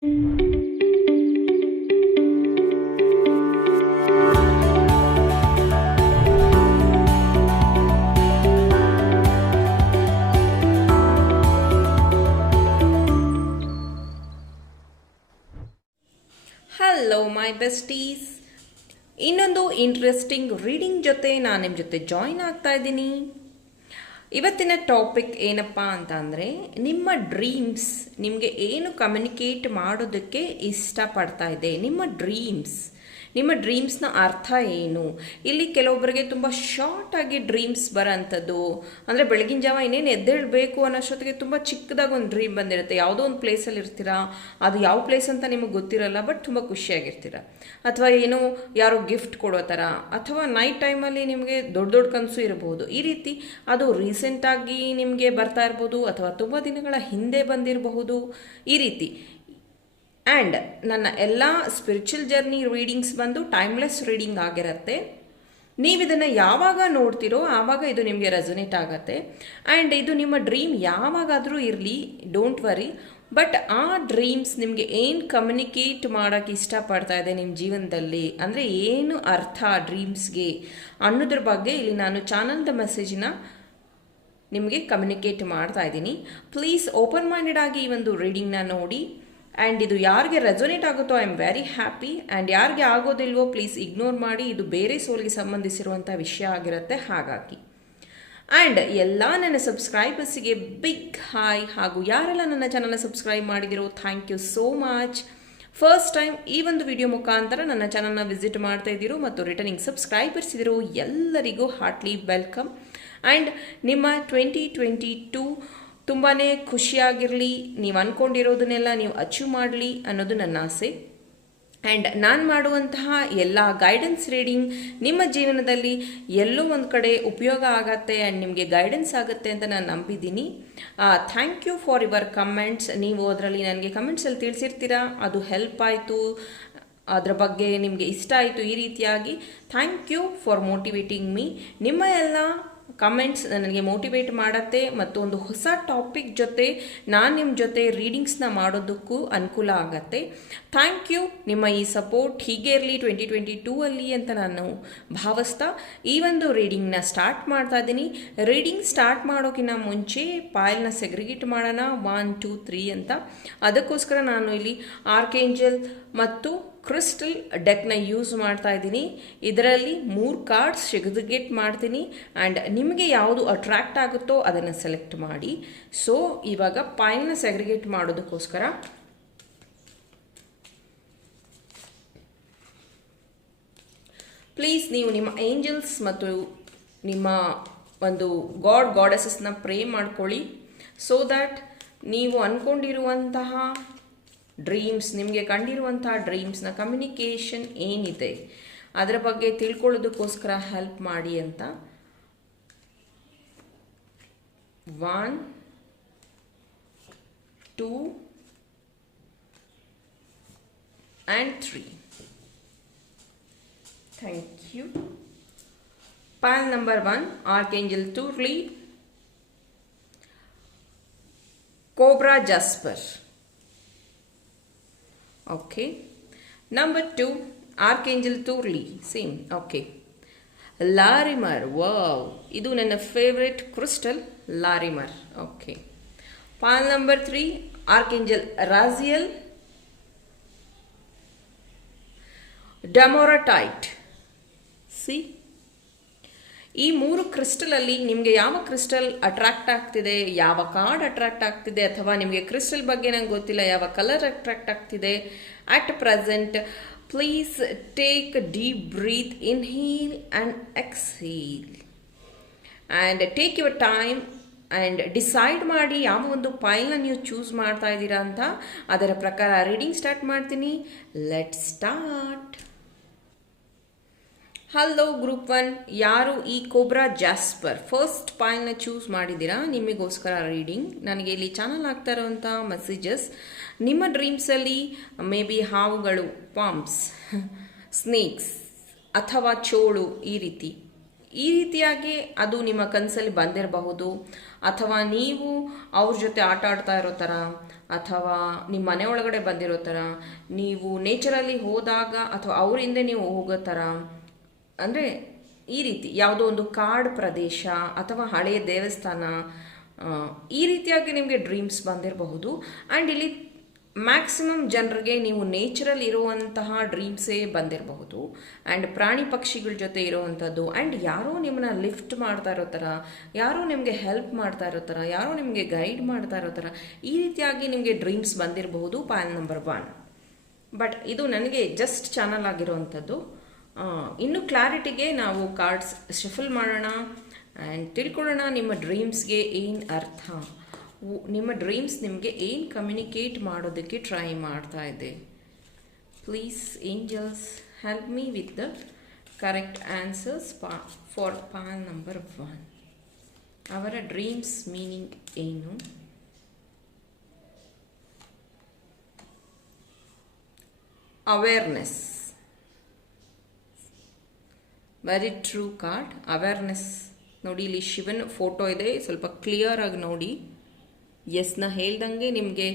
Hello my besties, ಇನ್ನೊಂದು interesting reading ಜೊತೆ ನಾನು ನಿಮ್ಮ ಜೊತೆ ಜಾಯಿನ್ ಆಗ್ತಾ ಇದ್ದೀನಿ. ಇವತ್ತಿನ ಟಾಪಿಕ್ ಏನಪ್ಪ ಅಂತ ಅಂದರೆ, ನಿಮ್ಮ ಡ್ರೀಮ್ಸ್ ನಿಮಗೆ ಏನು ಕಮ್ಯುನಿಕೇಟ್ ಮಾಡೋದಕ್ಕೆ ಇಷ್ಟಪಡ್ತಾ ಇದೆ. ನಿಮ್ಮ ಡ್ರೀಮ್ಸ್ನ ಅರ್ಥ ಏನು? ಇಲ್ಲಿ ಕೆಲವೊಬ್ಬರಿಗೆ ತುಂಬ ಶಾರ್ಟಾಗಿ ಡ್ರೀಮ್ಸ್ ಬರೋಂಥದ್ದು, ಅಂದರೆ ಬೆಳಗಿನ ಜಾವ ಇನ್ನೇನು ಎದ್ದೇಳಬೇಕು ಅನ್ನೋಷ್ಟೊತ್ತಿಗೆ ತುಂಬ ಚಿಕ್ಕದಾಗಿ ಒಂದು ಡ್ರೀಮ್ ಬಂದಿರುತ್ತೆ. ಯಾವುದೋ ಒಂದು ಪ್ಲೇಸಲ್ಲಿ ಇರ್ತೀರಾ, ಅದು ಯಾವ ಪ್ಲೇಸ್ ಅಂತ ನಿಮಗೆ ಗೊತ್ತಿರಲ್ಲ, ಬಟ್ ತುಂಬ ಖುಷಿಯಾಗಿರ್ತೀರ. ಅಥವಾ ಏನೋ ಯಾರೋ ಗಿಫ್ಟ್ ಕೊಡೋ ಥರ, ಅಥವಾ ನೈಟ್ ಟೈಮಲ್ಲಿ ನಿಮಗೆ ದೊಡ್ಡ ದೊಡ್ಡ ಕನಸು ಇರಬಹುದು. ಈ ರೀತಿ ಅದು ರೀಸೆಂಟಾಗಿ ನಿಮಗೆ ಬರ್ತಾ ಇರ್ಬೋದು, ಅಥವಾ ತುಂಬ ದಿನಗಳ ಹಿಂದೆ ಬಂದಿರಬಹುದು. ಈ ರೀತಿ ಆ್ಯಂಡ್ ನನ್ನ ಎಲ್ಲ ಸ್ಪಿರಿಚುವಲ್ ಜರ್ನಿ ರೀಡಿಂಗ್ಸ್ ಬಂದು ಟೈಮ್ಲೆಸ್ ರೀಡಿಂಗ್ ಆಗಿರುತ್ತೆ. ನೀವು ಇದನ್ನು ಯಾವಾಗ ನೋಡ್ತೀರೋ ಆವಾಗ ಇದು ನಿಮಗೆ ರೆಸೊನೇಟ್ ಆಗುತ್ತೆ. ಆ್ಯಂಡ್ ಇದು ನಿಮ್ಮ ಡ್ರೀಮ್ ಯಾವಾಗಾದರೂ ಇರಲಿ, ಡೋಂಟ್ ವರಿ. ಬಟ್ ಆ ಡ್ರೀಮ್ಸ್ ನಿಮಗೆ ಏನು ಕಮ್ಯುನಿಕೇಟ್ ಮಾಡೋಕ್ಕೆ ಇಷ್ಟಪಡ್ತಾ ಇದೆ ನಿಮ್ಮ ಜೀವನದಲ್ಲಿ, ಅಂದರೆ ಏನು ಅರ್ಥ ಡ್ರೀಮ್ಸ್ಗೆ ಅನ್ನೋದ್ರ ಬಗ್ಗೆ ಇಲ್ಲಿ ನಾನು ಚಾನಲ್ದ ಮೆಸೇಜಿನ ನಿಮಗೆ ಕಮ್ಯುನಿಕೇಟ್ ಮಾಡ್ತಾ ಇದ್ದೀನಿ. ಪ್ಲೀಸ್ ಓಪನ್ ಮೈಂಡೆಡ್ ಆಗಿ ಈ ಒಂದು ರೀಡಿಂಗ್ನ ನೋಡಿ. ಆ್ಯಂಡ್ ಇದು ಯಾರಿಗೆ ರೆಸೊನೇಟ್ ಆಗುತ್ತೋ I am very happy. And ಯಾರಿಗೆ ಆಗೋದಿಲ್ವೋ ಪ್ಲೀಸ್ ಇಗ್ನೋರ್ ಮಾಡಿ. ಇದು ಬೇರೆ ಸೋಲ್ಗೆ ಸಂಬಂಧಿಸಿರುವಂಥ ವಿಷಯ ಆಗಿರುತ್ತೆ. ಹಾಗಾಗಿ ಆ್ಯಂಡ್ ಎಲ್ಲ ನನ್ನ ಸಬ್ಸ್ಕ್ರೈಬರ್ಸಿಗೆ ಬಿಗ್ ಹಾಯ್. ಹಾಗೂ ಯಾರೆಲ್ಲ ನನ್ನ ಚಾನಲ್ನ ಸಬ್ಸ್ಕ್ರೈಬ್ ಮಾಡಿದಿರೋ thank you so much. First time ಈ ಒಂದು ವಿಡಿಯೋ ಮುಖಾಂತರ ನನ್ನ ಚಾನಲ್ನ ವಿಸಿಟ್ ಮಾಡ್ತಾ ಇದ್ದೀರೋ ಮತ್ತು ರಿಟರ್ನಿಂಗ್ ಸಬ್ಸ್ಕ್ರೈಬರ್ಸ್ ಇದ್ದೀರೋ ಎಲ್ಲರಿಗೂ ಹಾರ್ಟ್ಲಿ ವೆಲ್ಕಮ್. ಆ್ಯಂಡ್ ನಿಮ್ಮ 2022 ತುಂಬಾ ಖುಷಿಯಾಗಿರಲಿ, ನೀವು ಅಂದ್ಕೊಂಡಿರೋದನ್ನೆಲ್ಲ ನೀವು ಅಚೀವ್ ಮಾಡಲಿ ಅನ್ನೋದು ನನ್ನ ಆಸೆ. ಆ್ಯಂಡ್ ನಾನು ಮಾಡುವಂತಹ ಎಲ್ಲ ಗೈಡೆನ್ಸ್ ರೀಡಿಂಗ್ ನಿಮ್ಮ ಜೀವನದಲ್ಲಿ ಎಲ್ಲೋ ಒಂದು ಕಡೆ ಉಪಯೋಗ ಆಗತ್ತೆ ಆ್ಯಂಡ್ ನಿಮಗೆ ಗೈಡೆನ್ಸ್ ಆಗುತ್ತೆ ಅಂತ ನಾನು ನಂಬಿದ್ದೀನಿ. Thank you for your comments. ನೀವು ಅದರಲ್ಲಿ ನನಗೆ ಕಮೆಂಟ್ಸಲ್ಲಿ ತಿಳಿಸಿರ್ತೀರಾ, ಅದು ಹೆಲ್ಪ್ ಆಯಿತು, ಅದರ ಬಗ್ಗೆ ನಿಮಗೆ ಇಷ್ಟ ಆಯಿತು. ಈ ರೀತಿಯಾಗಿ thank you for motivating me. ನಿಮ್ಮ ಎಲ್ಲ ಕಮೆಂಟ್ಸ್ ನನಗೆ ಮೋಟಿವೇಟ್ ಮಾಡುತ್ತೆ ಮತ್ತು ಒಂದು ಹೊಸ ಟಾಪಿಕ್ ಜೊತೆ ನಾನು ನಿಮ್ಮ ಜೊತೆ ರೀಡಿಂಗ್ಸ್ನ ಮಾಡೋದಕ್ಕೂ ಅನುಕೂಲ ಆಗತ್ತೆ. Thank you. ನಿಮ್ಮ ಈ ಸಪೋರ್ಟ್ ಹೀಗೆ ಇರಲಿ 2022 ಅಂತ ನಾನು ಭಾವಿಸ್ತಾ ಈ ಒಂದು ರೀಡಿಂಗ್ನ ಸ್ಟಾರ್ಟ್ ಮಾಡ್ತಾ ಇದ್ದೀನಿ. ರೀಡಿಂಗ್ ಸ್ಟಾರ್ಟ್ ಮಾಡೋಕ್ಕಿಂತ ಮುಂಚೆ ಪಾಯಲ್ನ ಸೆಗ್ರಿಗೇಟ್ ಮಾಡೋಣ 1, 2, 3 ಅಂತ. ಅದಕ್ಕೋಸ್ಕರ ನಾನು ಇಲ್ಲಿ ಆರ್ಕೇಂಜಲ್ ಮತ್ತು ಕ್ರಿಸ್ಟಲ್ ಡೆಕ್ನ ಯೂಸ್ ಮಾಡ್ತಾ ಇದ್ದೀನಿ. ಇದರಲ್ಲಿ 3 ಕಾರ್ಡ್ಸ್ ಸೆಗ್ರಿಗೇಟ್ ಮಾಡ್ತೀನಿ ಆ್ಯಂಡ್ ನಿಮಗೆ ಯಾವುದು ಅಟ್ರಾಕ್ಟ್ ಆಗುತ್ತೋ ಅದನ್ನು ಸೆಲೆಕ್ಟ್ ಮಾಡಿ. ಸೊ ಇವಾಗ ಪಾಯಲ್ನ ಸೆಗ್ರಿಗೇಟ್ ಮಾಡೋದಕ್ಕೋಸ್ಕರ ಪ್ಲೀಸ್ ನೀವು ನಿಮ್ಮ ಏಂಜಲ್ಸ್ ಮತ್ತು ನಿಮ್ಮ ಒಂದು ಗಾಡೆಸಸ್ನ ಪ್ರೇ ಮಾಡ್ಕೊಳ್ಳಿ. ಸೊ ದ್ಯಾಟ್ ನೀವು ಅಂದ್ಕೊಂಡಿರುವಂತಹ ಡ್ರೀಮ್ಸ್, ನಿಮಗೆ ಕಂಡಿರುವಂಥ ಡ್ರೀಮ್ಸ್ನ ಕಮ್ಯುನಿಕೇಷನ್ ಏನಿದೆ ಅದರ ಬಗ್ಗೆ ತಿಳ್ಕೊಳ್ಳೋದಕ್ಕೋಸ್ಕರ ಹೆಲ್ಪ್ ಮಾಡಿ ಅಂತ. 1, 2 and 3. Thank you. Pile number 1, Archangel Turli, Cobra Jasper. Okay. Number 2, Archangel Turli, same. Okay. Larimar, wow. Idu ನನ್ನ favourite crystal larimar. Okay. Pile number 3, Archangel Raziel, Damorite. See? ಈ 3 ಕ್ರಿಸ್ಟಲಲ್ಲಿ ನಿಮಗೆ ಯಾವ ಕ್ರಿಸ್ಟಲ್ ಅಟ್ರಾಕ್ಟ್ ಆಗ್ತಿದೆ, ಯಾವ card attract ಆಗ್ತಿದೆ, ಅಥವಾ ನಿಮಗೆ crystal ಬಗ್ಗೆ ನಂಗೆ ಗೊತ್ತಿಲ್ಲ ಯಾವ ಕಲರ್ ಅಟ್ರಾಕ್ಟ್ ಆಗ್ತಿದೆ at present, please take deep breath, inhale and exhale and take your time and decide ಮಾಡಿ ಯಾವ ಒಂದು ಪೈಲ್ನ ನೀವು ಚೂಸ್ ಮಾಡ್ತಾ ಇದ್ದೀರಾ ಅಂತ. ಅದರ ಪ್ರಕಾರ ರೀಡಿಂಗ್ ಸ್ಟಾರ್ಟ್ ಮಾಡ್ತೀನಿ. Let's start. ಹಲೋ ಗ್ರೂಪ್ 1, ಯಾರು ಈ ಕೋಬ್ರಾ ಜಾಸ್ಪರ್ ಫಸ್ಟ್ ಪಾಯಿಂಟ್ನ ಚೂಸ್ ಮಾಡಿದ್ದೀರಾ, ನಿಮಗೋಸ್ಕರ ರೀಡಿಂಗ್. ನನಗೆ ಇಲ್ಲಿ ಚಾನಲ್ ಆಗ್ತಾ ಇರೋವಂಥ ಮೆಸೇಜಸ್, ನಿಮ್ಮ ಡ್ರೀಮ್ಸಲ್ಲಿ ಮೇ ಬಿ ಹಾವುಗಳು, ಪಾಮ್ಸ್, ಸ್ನೇಕ್ಸ್ ಅಥವಾ ಚೋಳು ಈ ರೀತಿ ಈ ರೀತಿಯಾಗಿ ಅದು ನಿಮ್ಮ ಕನಸಲ್ಲಿ ಬಂದಿರಬಹುದು, ಅಥವಾ ನೀವು ಅವ್ರ ಜೊತೆ ಆಟ ಆಡ್ತಾ ಇರೋ ಥರ, ಅಥವಾ ನಿಮ್ಮ ಮನೆ ಒಳಗಡೆ ಬಂದಿರೋ ಥರ, ನೀವು ನೇಚರಲ್ಲಿ ಹೋದಾಗ ಅಥವಾ ಅವ್ರ ಹಿಂದೆ ನೀವು ಹೋಗೋ ಥರ, ಅಂದರೆ ಈ ರೀತಿ ಯಾವುದೋ ಒಂದು ಕಾಡು ಪ್ರದೇಶ ಅಥವಾ ಹಳೆಯ ದೇವಸ್ಥಾನ, ಈ ರೀತಿಯಾಗಿ ನಿಮಗೆ ಡ್ರೀಮ್ಸ್ ಬಂದಿರಬಹುದು. ಆ್ಯಂಡ್ ಇಲ್ಲಿ ಮ್ಯಾಕ್ಸಿಮಮ್ ಜನರಿಗೆ ನೀವು ನೇಚರಲ್ಲಿ ಇರುವಂತಹ ಡ್ರೀಮ್ಸೇ ಬಂದಿರಬಹುದು. ಆ್ಯಂಡ್ ಪ್ರಾಣಿ ಪಕ್ಷಿಗಳ ಜೊತೆ ಇರುವಂಥದ್ದು, ಆ್ಯಂಡ್ ಯಾರೋ ನಿಮ್ಮನ್ನ ಲಿಫ್ಟ್ ಮಾಡ್ತಾ ಇರೋ ಥರ, ಯಾರೋ ನಿಮಗೆ ಹೆಲ್ಪ್ ಮಾಡ್ತಾ ಇರೋ ಥರ, ಯಾರೋ ನಿಮಗೆ ಗೈಡ್ ಮಾಡ್ತಾ ಇರೋ ಥರ, ಈ ರೀತಿಯಾಗಿ ನಿಮಗೆ ಡ್ರೀಮ್ಸ್ ಬಂದಿರಬಹುದು. ಪಾಲ್ ನಂಬರ್ 1. ಬಟ್ ಇದು ನನಗೆ ಜಸ್ಟ್ ಚಾನಲ್ ಆಗಿರುವಂಥದ್ದು. ಇನ್ನು ಕ್ಲಾರಿಟಿಗೆ ನಾವು ಕಾರ್ಡ್ಸ್ ಶಫಲ್ ಮಾಡೋಣ ಆ್ಯಂಡ್ ತಿಳ್ಕೊಳ್ಳೋಣ ನಿಮ್ಮ ಡ್ರೀಮ್ಸ್ಗೆ ಏನು ಅರ್ಥ, ನಿಮ್ಮ ಡ್ರೀಮ್ಸ್ ನಿಮಗೆ ಏನು ಕಮ್ಯುನಿಕೇಟ್ ಮಾಡೋದಕ್ಕೆ ಟ್ರೈ ಮಾಡ್ತಾ ಇದೆ. Please angels help me with the correct answers for pile number 1. ಅವರ ಡ್ರೀಮ್ಸ್ ಮೀನಿಂಗ್ ಏನು? Awareness, very true card. Awareness ನೋಡಿ, ಇಲ್ಲಿ ಶಿವನ್ ಫೋಟೋ ಇದೆ, ಸ್ವಲ್ಪ ಕ್ಲಿಯರ್ ಆಗಿ ನೋಡಿ. ಎಸ್, ನಾ ಹೇಳ್ದಂಗೆ ನಿಮಗೆ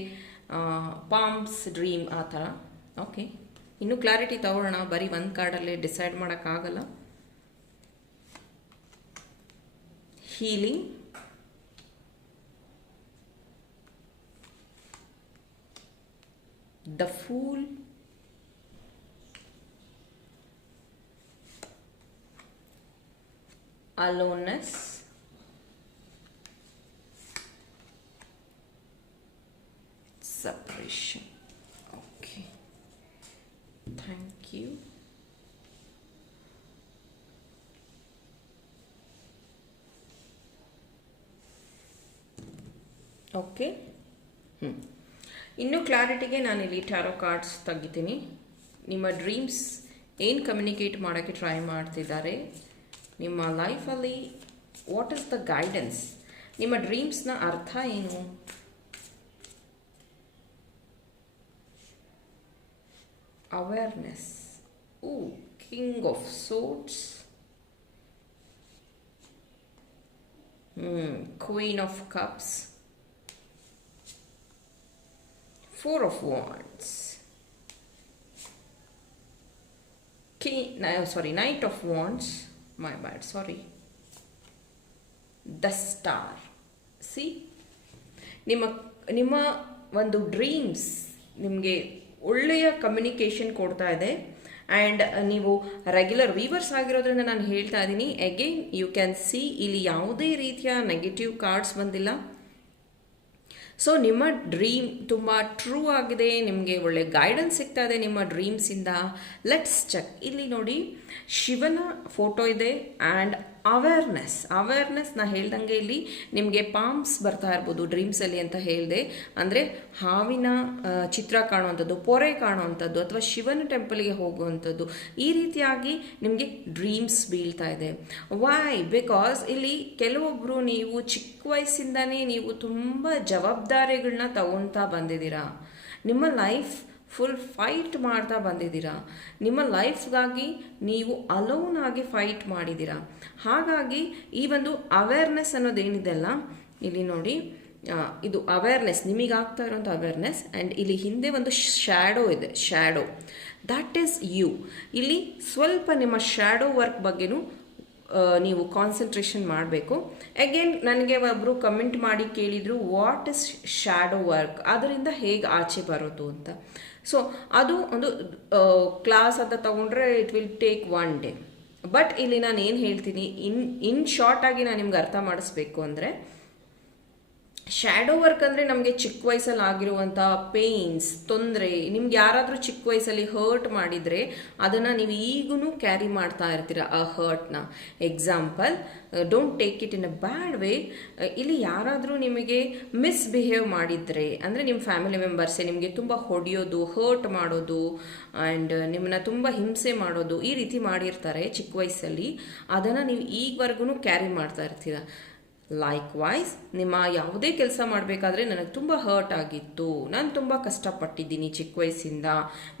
ಪಾಮ್ಸ್ ಡ್ರೀಮ್ ಆ ಥರ. ಓಕೆ, ಇನ್ನೂ ಕ್ಲಾರಿಟಿ ತಗೊಳ್ಳೋಣ. ಬರೀ ಒಂದು ಕಾರ್ಡಲ್ಲೇ ಡಿಸೈಡ್ ಮಾಡೋಕ್ಕಾಗಲ್ಲ. Healing, the pool, aloneness, separation. Okay, thank you. Okay, ಇನ್ನೂ ಕ್ಲಾರಿಟಿಗೆ ನಾನಿಲ್ಲಿ ಟ್ಯಾರೋ ಕಾರ್ಡ್ಸ್ ತೆಗಿತೀನಿ. ನಿಮ್ಮ ಡ್ರೀಮ್ಸ್ ಏನು ಕಮ್ಯುನಿಕೇಟ್ ಮಾಡೋಕ್ಕೆ ಟ್ರೈ ಮಾಡ್ತಿದ್ದಾರೆ, ನಿಮ್ಮ ಲೈಫಲ್ಲಿ ವಾಟ್ ಇಸ್ ದ ಗೈಡೆನ್ಸ್, ನಿಮ್ಮ ಡ್ರೀಮ್ಸ್ನ ಅರ್ಥ ಏನು? Awareness, king of swords, queen of cups, Four of Wands, Knight of Wands, my bad, sorry, the Star. See, ನಿಮ್ಮ ಒಂದು ಡ್ರೀಮ್ಸ್ ನಿಮಗೆ ಒಳ್ಳೆಯ ಕಮ್ಯುನಿಕೇಷನ್ ಕೊಡ್ತಾ ಇದೆ. ಆ್ಯಂಡ್ ನೀವು ರೆಗ್ಯುಲರ್ ವೀವರ್ಸ್ ಆಗಿರೋದ್ರಿಂದ ನಾನು ಹೇಳ್ತಾ ಇದ್ದೀನಿ, ಅಗೇನ್ ಯು ಕ್ಯಾನ್ ಸಿ ಇಲ್ಲಿ ಯಾವುದೇ ರೀತಿಯ ನೆಗೆಟಿವ್ ಕಾರ್ಡ್ಸ್ ಬಂದಿಲ್ಲ. ಸೊ ನಿಮ್ಮ ಡ್ರೀಮ್ ತುಂಬ ಟ್ರೂ ಆಗಿದೆ, ನಿಮಗೆ ಒಳ್ಳೆ ಗೈಡೆನ್ಸ್ ಸಿಗ್ತಾ ಇದೆ ನಿಮ್ಮ ಡ್ರೀಮ್ಸಿಂದ. Let's check. ಇಲ್ಲಿ ನೋಡಿ, ಶಿವನ ಫೋಟೋ ಇದೆ ಆ್ಯಂಡ್ ಅವೇರ್ನೆಸ್ ನಾ ಹೇಳ್ದಂಗೆ ಇಲ್ಲಿ ನಿಮಗೆ ಪಾಮ್ಸ್ ಬರ್ತಾ ಇರ್ಬೋದು ಡ್ರೀಮ್ಸಲ್ಲಿ ಅಂತ ಹೇಳಿದೆ. ಅಂದರೆ ಹಾವಿನ ಚಿತ್ರ ಕಾಣುವಂಥದ್ದು, ಪೊರೆ ಕಾಣುವಂಥದ್ದು, ಅಥವಾ ಶಿವನ ಟೆಂಪಲ್ಗೆ ಹೋಗುವಂಥದ್ದು, ಈ ರೀತಿಯಾಗಿ ನಿಮಗೆ ಡ್ರೀಮ್ಸ್ ಬೀಳ್ತಾ ಇದೆ. ವೈ? ಬಿಕಾಸ್ ಇಲ್ಲಿ ಕೆಲವೊಬ್ಬರು ನೀವು ಚಿಕ್ಕ ವಯಸ್ಸಿಂದನೇ ನೀವು ತುಂಬ ಜವಾಬ್ದಾರಿಗಳನ್ನ ತಗೊಳ್ತಾ ಬಂದಿದ್ದೀರಾ. ನಿಮ್ಮ ಲೈಫ್ ಫುಲ್ ಫೈಟ್ ಮಾಡ್ತಾ ಬಂದಿದ್ದೀರಾ. ನಿಮ್ಮ ಲೈಫ್ಗಾಗಿ ನೀವು ಅಲೋನ್ ಆಗಿ ಫೈಟ್ ಮಾಡಿದ್ದೀರಾ. ಹಾಗಾಗಿ ಈ ಒಂದು ಅವೇರ್ನೆಸ್ ಅನ್ನೋದೇನಿದೆ ಅಲ್ಲ, ಇಲ್ಲಿ ನೋಡಿ, ಇದು ಅವೇರ್ನೆಸ್, ನಿಮಗಾಗ್ತಾ ಇರೋಂಥ ಅವೇರ್ನೆಸ್. ಆ್ಯಂಡ್ ಇಲ್ಲಿ ಹಿಂದೆ ಒಂದು ಶ್ಯಾಡೋ ಇದೆ, ಶ್ಯಾಡೋ, ದ್ಯಾಟ್ ಈಸ್ ಯು. ಇಲ್ಲಿ ಸ್ವಲ್ಪ ನಿಮ್ಮ ಶ್ಯಾಡೋ ವರ್ಕ್ ಬಗ್ಗೆನೂ ನೀವು ಕಾನ್ಸಂಟ್ರೇಷನ್ ಮಾಡಬೇಕು. ಅಗೇನ್ ನನಗೆ ಒಬ್ಬರು ಕಮೆಂಟ್ ಮಾಡಿ ಕೇಳಿದರು, ವಾಟ್ ಇಸ್ ಶ್ಯಾಡೋ ವರ್ಕ್, ಅದರಿಂದ ಹೇಗೆ ಆಚೆ ಬರೋದು ಅಂತ. ಸೊ ಅದು ಒಂದು ಕ್ಲಾಸ್ ಅಂತ ತಗೊಂಡ್ರೆ it will take 1 day. But ಇಲ್ಲಿ ನಾನು ಏನು ಹೇಳ್ತೀನಿ, ಇನ್ ಶಾರ್ಟ್ ಆಗಿ ನಾನು ನಿಮ್ಗೆ ಅರ್ಥ ಮಾಡಿಸ್ಬೇಕು ಅಂದರೆ, ಶ್ಯಾಡೋ ವರ್ಕ್ ಅಂದರೆ ನಮಗೆ ಚಿಕ್ಕ ವಯಸ್ಸಲ್ಲಿ ಆಗಿರುವಂಥ ಪೇಯ್ನ್ಸ್, ತೊಂದರೆ, ನಿಮ್ಗೆ ಯಾರಾದರೂ ಚಿಕ್ಕ ವಯಸ್ಸಲ್ಲಿ ಹರ್ಟ್ ಮಾಡಿದರೆ ಅದನ್ನು ನೀವು ಈಗೂ ಕ್ಯಾರಿ ಮಾಡ್ತಾ ಇರ್ತೀರ ಆ ಹರ್ಟ್ನ. Example, don't take it in a bad way. ಇಲ್ಲಿ ಯಾರಾದರೂ ನಿಮಗೆ ಮಿಸ್ಬಿಹೇವ್ ಮಾಡಿದರೆ, ಅಂದರೆ ನಿಮ್ಮ ಫ್ಯಾಮಿಲಿ ಮೆಂಬರ್ಸೇ ನಿಮಗೆ ತುಂಬ ಹೊಡೆಯೋದು, ಹರ್ಟ್ ಮಾಡೋದು, ಆ್ಯಂಡ್ ನಿಮ್ಮನ್ನ ತುಂಬ ಹಿಂಸೆ ಮಾಡೋದು, ಈ ರೀತಿ ಮಾಡಿರ್ತಾರೆ ಚಿಕ್ಕ ವಯಸ್ಸಲ್ಲಿ, ಅದನ್ನು ನೀವು ಈಗವರೆಗೂ ಕ್ಯಾರಿ ಮಾಡ್ತಾ ಇರ್ತೀರ. ಲೈಕ್ ವೈಸ್, ನಿಮ್ಮ ಯಾವುದೇ ಕೆಲಸ ಮಾಡಬೇಕಾದ್ರೆ ನನಗೆ ತುಂಬ ಹರ್ಟ್ ಆಗಿತ್ತು, ನಾನು ತುಂಬ ಕಷ್ಟಪಟ್ಟಿದ್ದೀನಿ ಚಿಕ್ಕ ವಯಸ್ಸಿಂದ,